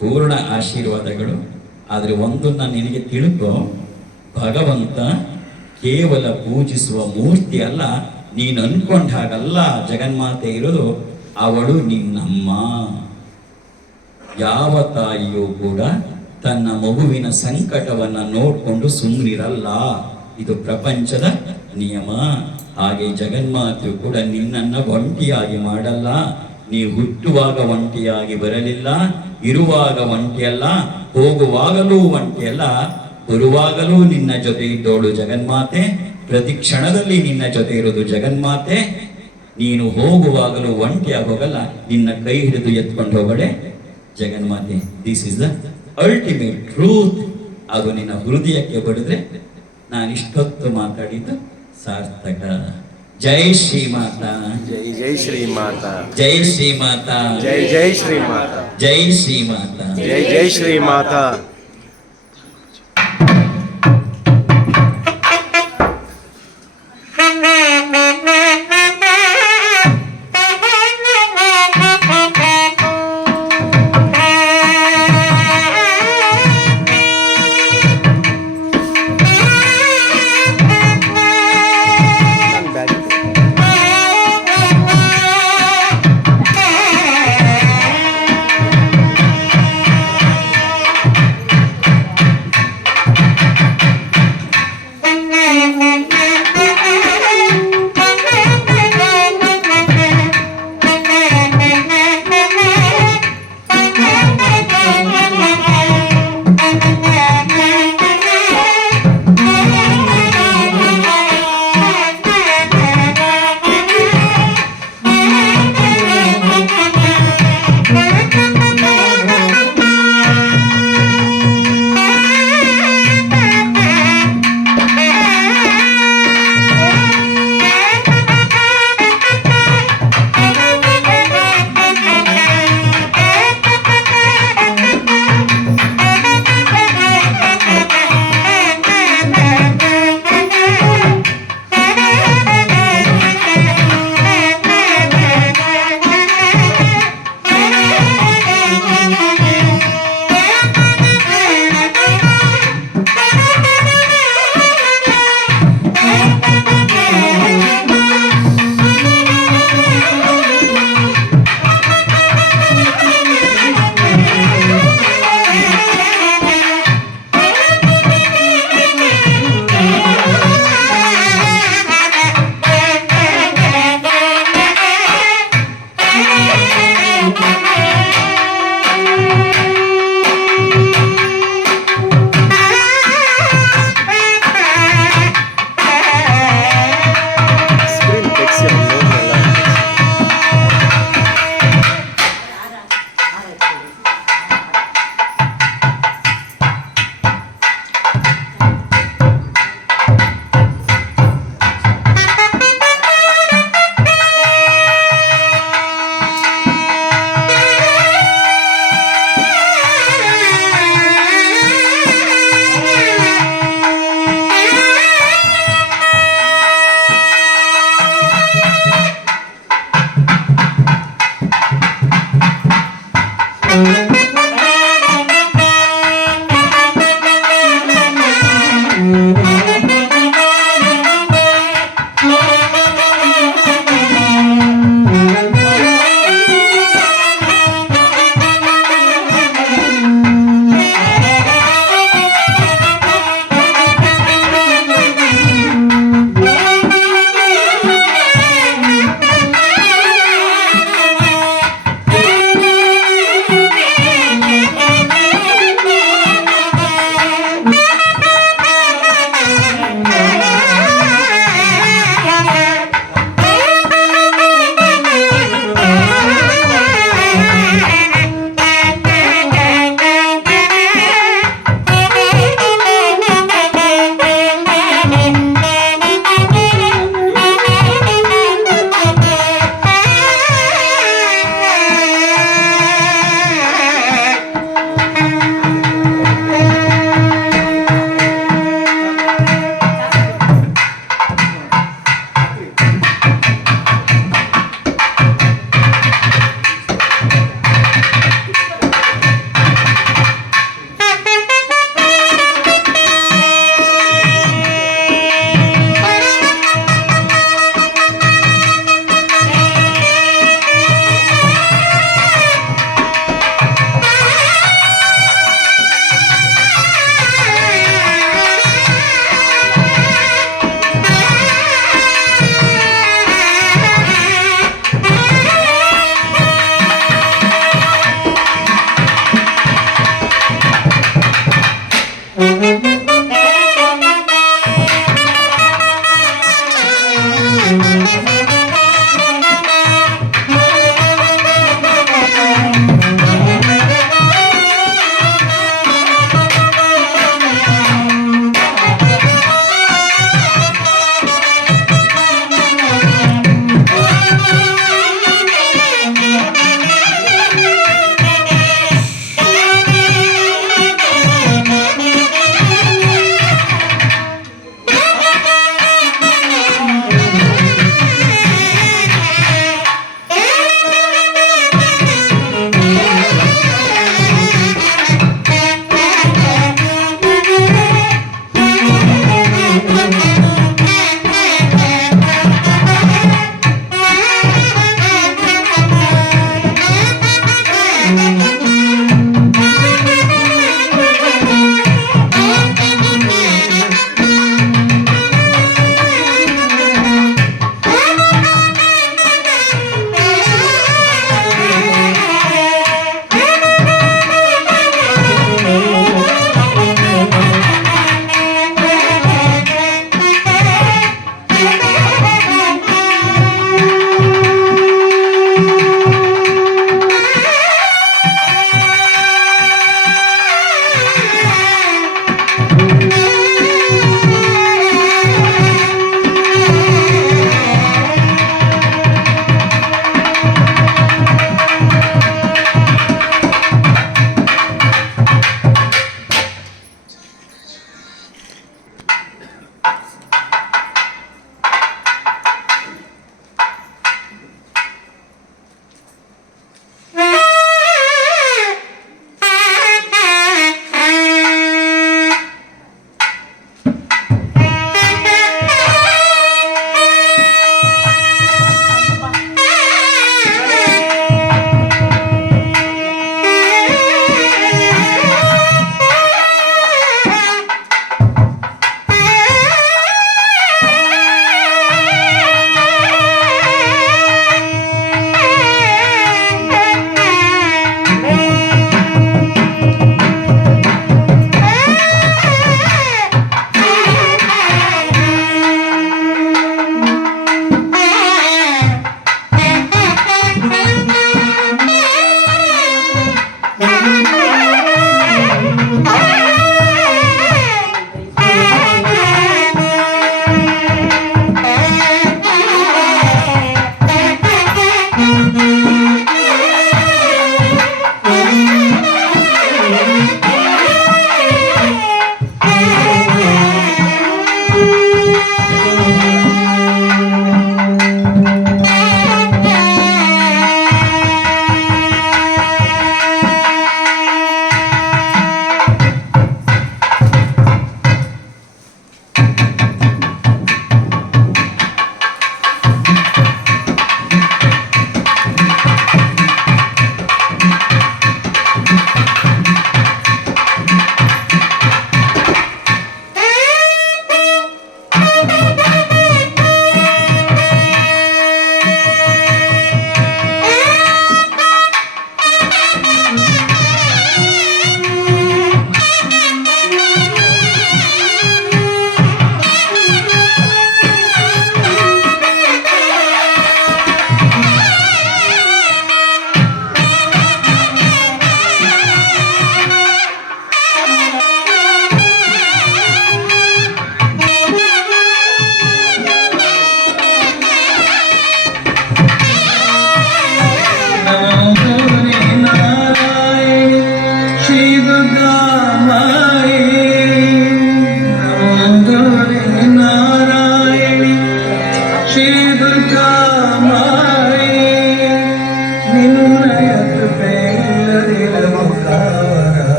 ಪೂರ್ಣ ಆಶೀರ್ವಾದಗಳು. ಆದರೆ ಒಂದನ್ನು ನಿನಗೆ ತಿಳ್ಕೊ, ಭಗವಂತ ಕೇವಲ ಪೂಜಿಸುವ ಮೂರ್ತಿ ಅಲ್ಲ, ನೀನು ಅನ್ಕೊಂಡ ಹಾಗಲ್ಲ. ಜಗನ್ಮಾತೆ ಇರೋದು, ಅವಳು ನಿನ್ನಮ್ಮ. ಯಾವ ತಾಯಿಯೂ ಕೂಡ ತನ್ನ ಮಗುವಿನ ಸಂಕಟವನ್ನು ನೋಡಿಕೊಂಡು ಸುಮ್ಮನಿರಲ್ಲ. ಇದು ಪ್ರಪಂಚದ ನಿಯಮ. ಹಾಗೆ ಜಗನ್ಮಾತೆಯು ಕೂಡ ನಿನ್ನನ್ನು ಒಂಟಿಯಾಗಿ ಮಾಡಲ್ಲ. ನೀವು ಹುಟ್ಟುವಾಗ ಒಂಟಿಯಾಗಿ ಬರಲಿಲ್ಲ, ಇರುವಾಗ ಒಂಟಿಯಲ್ಲ, ಹೋಗುವಾಗಲೂ ಒಂಟಿಯಲ್ಲ, ಬರುವಾಗಲೂ ನಿನ್ನ ಜೊತೆ ಇದ್ದೋಳು ಜಗನ್ಮಾತೆ. ಪ್ರತಿ ಕ್ಷಣದಲ್ಲಿ ನಿನ್ನ ಜೊತೆ ಇರೋದು ಜಗನ್ಮಾತೆ. ನೀನು ಹೋಗುವಾಗಲೂ ಒಂಟಿಯಾಗಿ ಹೋಗಲ್ಲ, ನಿನ್ನ ಕೈ ಹಿಡಿದು ಎತ್ಕೊಂಡು ಹೋಗಡೆ ಜಗನ್ಮಾತೆ. This is the ultimate truth. ಅದು ನಿನ್ನ ಹೃದಯಕ್ಕೆ ಬಡಿದ್ರೆ ನಾನು ಇಷ್ಟೊತ್ತು ಮಾತಾಡಿದ್ದು ಸಾರ್ಥಕ. ಜೈ ಶ್ರೀ ಮಾತಾ, ಜೈ ಜೈ ಶ್ರೀ ಮಾತಾ, ಜೈ ಶ್ರೀ ಮಾತಾ, ಜೈ ಜೈ ಶ್ರೀ ಮಾತಾ, ಜೈ ಶ್ರೀ ಮಾತಾ, ಜೈ ಜೈ ಶ್ರೀ ಮಾತಾ.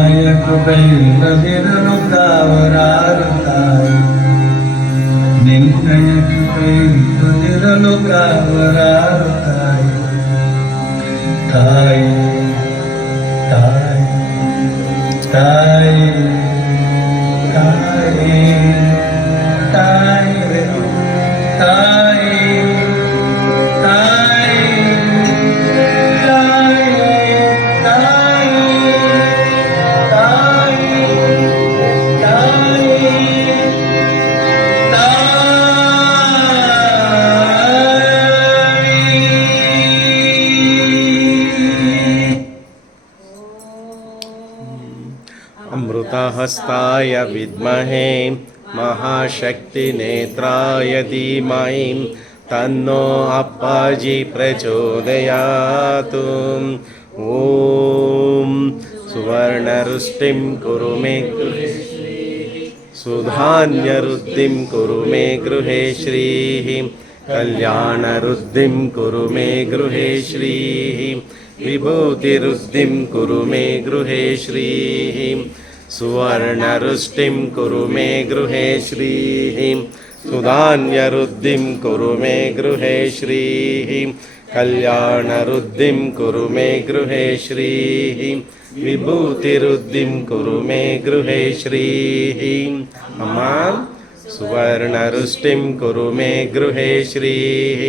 ನಿನ್ನಯ ಕೃಪೆಯಿಲ್ಲದಿರಲು ಕಾವರಾರುತ್ತಾಯಿ ನಿನ್ನಯ ಕೃಪೆಯಿಲ್ಲದಿರಲು ಕಾವರಾರುತ್ತಾಯಿ ತಾಯಿ ತಾಯಿ ತಾಯಿ ತಾಯಿ ತಾಯಿ ತಾಯಿ अमृतहस्ताय विद्महे महाशक्तिनेत्राय धीमहि तन्नो अप्पाजी प्रचोदयातु ॐ सुवर्णरुष्टिं कुरु मे सुधान्यरुद्धिं कुरु मे गृहे श्रीः कल्याणरुद्धिं कुरु मे गृहे श्रीः विभूतिरुद्धिं कुरु मे गृहे श्रीः सुवर्णरुष्टिं कुरु मे गृहे श्रीः सुधान्यरुद्धिं कुरु मे गृहे श्रीः कल्याणरुद्धिं कुरु मे गृहे श्रीः विभूतिरुद्धिं कुरु मे गृहे श्रीः अम्मा सुवर्णरुष्टिं कुरु मे गृहे श्रीः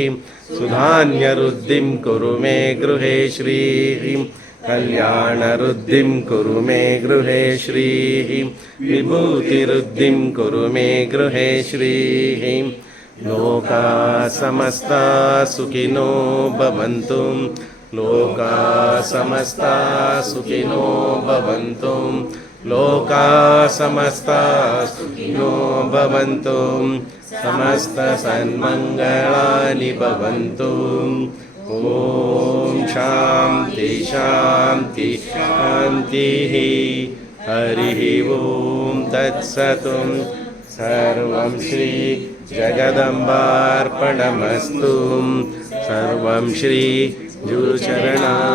सुधान्यरुद्धिं कुरु मे गृहे श्रीः कल्याणरुद्धिं कुरु मे गृहे श्रीः विभूतिरुद्धिं कुरु मे गृहे श्रीः लोका समस्ता सुखिनो भवन्तु लोका समस्ता सुखिनो भवन्तु लोका समस्ता सुखिनो भवन्तु समस्त सन्मङ्गलानि भवन्तु ॐ शान्ति शान्ति शान्तिः हरिः ॐ तत्सत् सर्वं श्री जगदम्बार्पणमस्तु सर्वं श्री गुरुचरणार्पणमस्तु।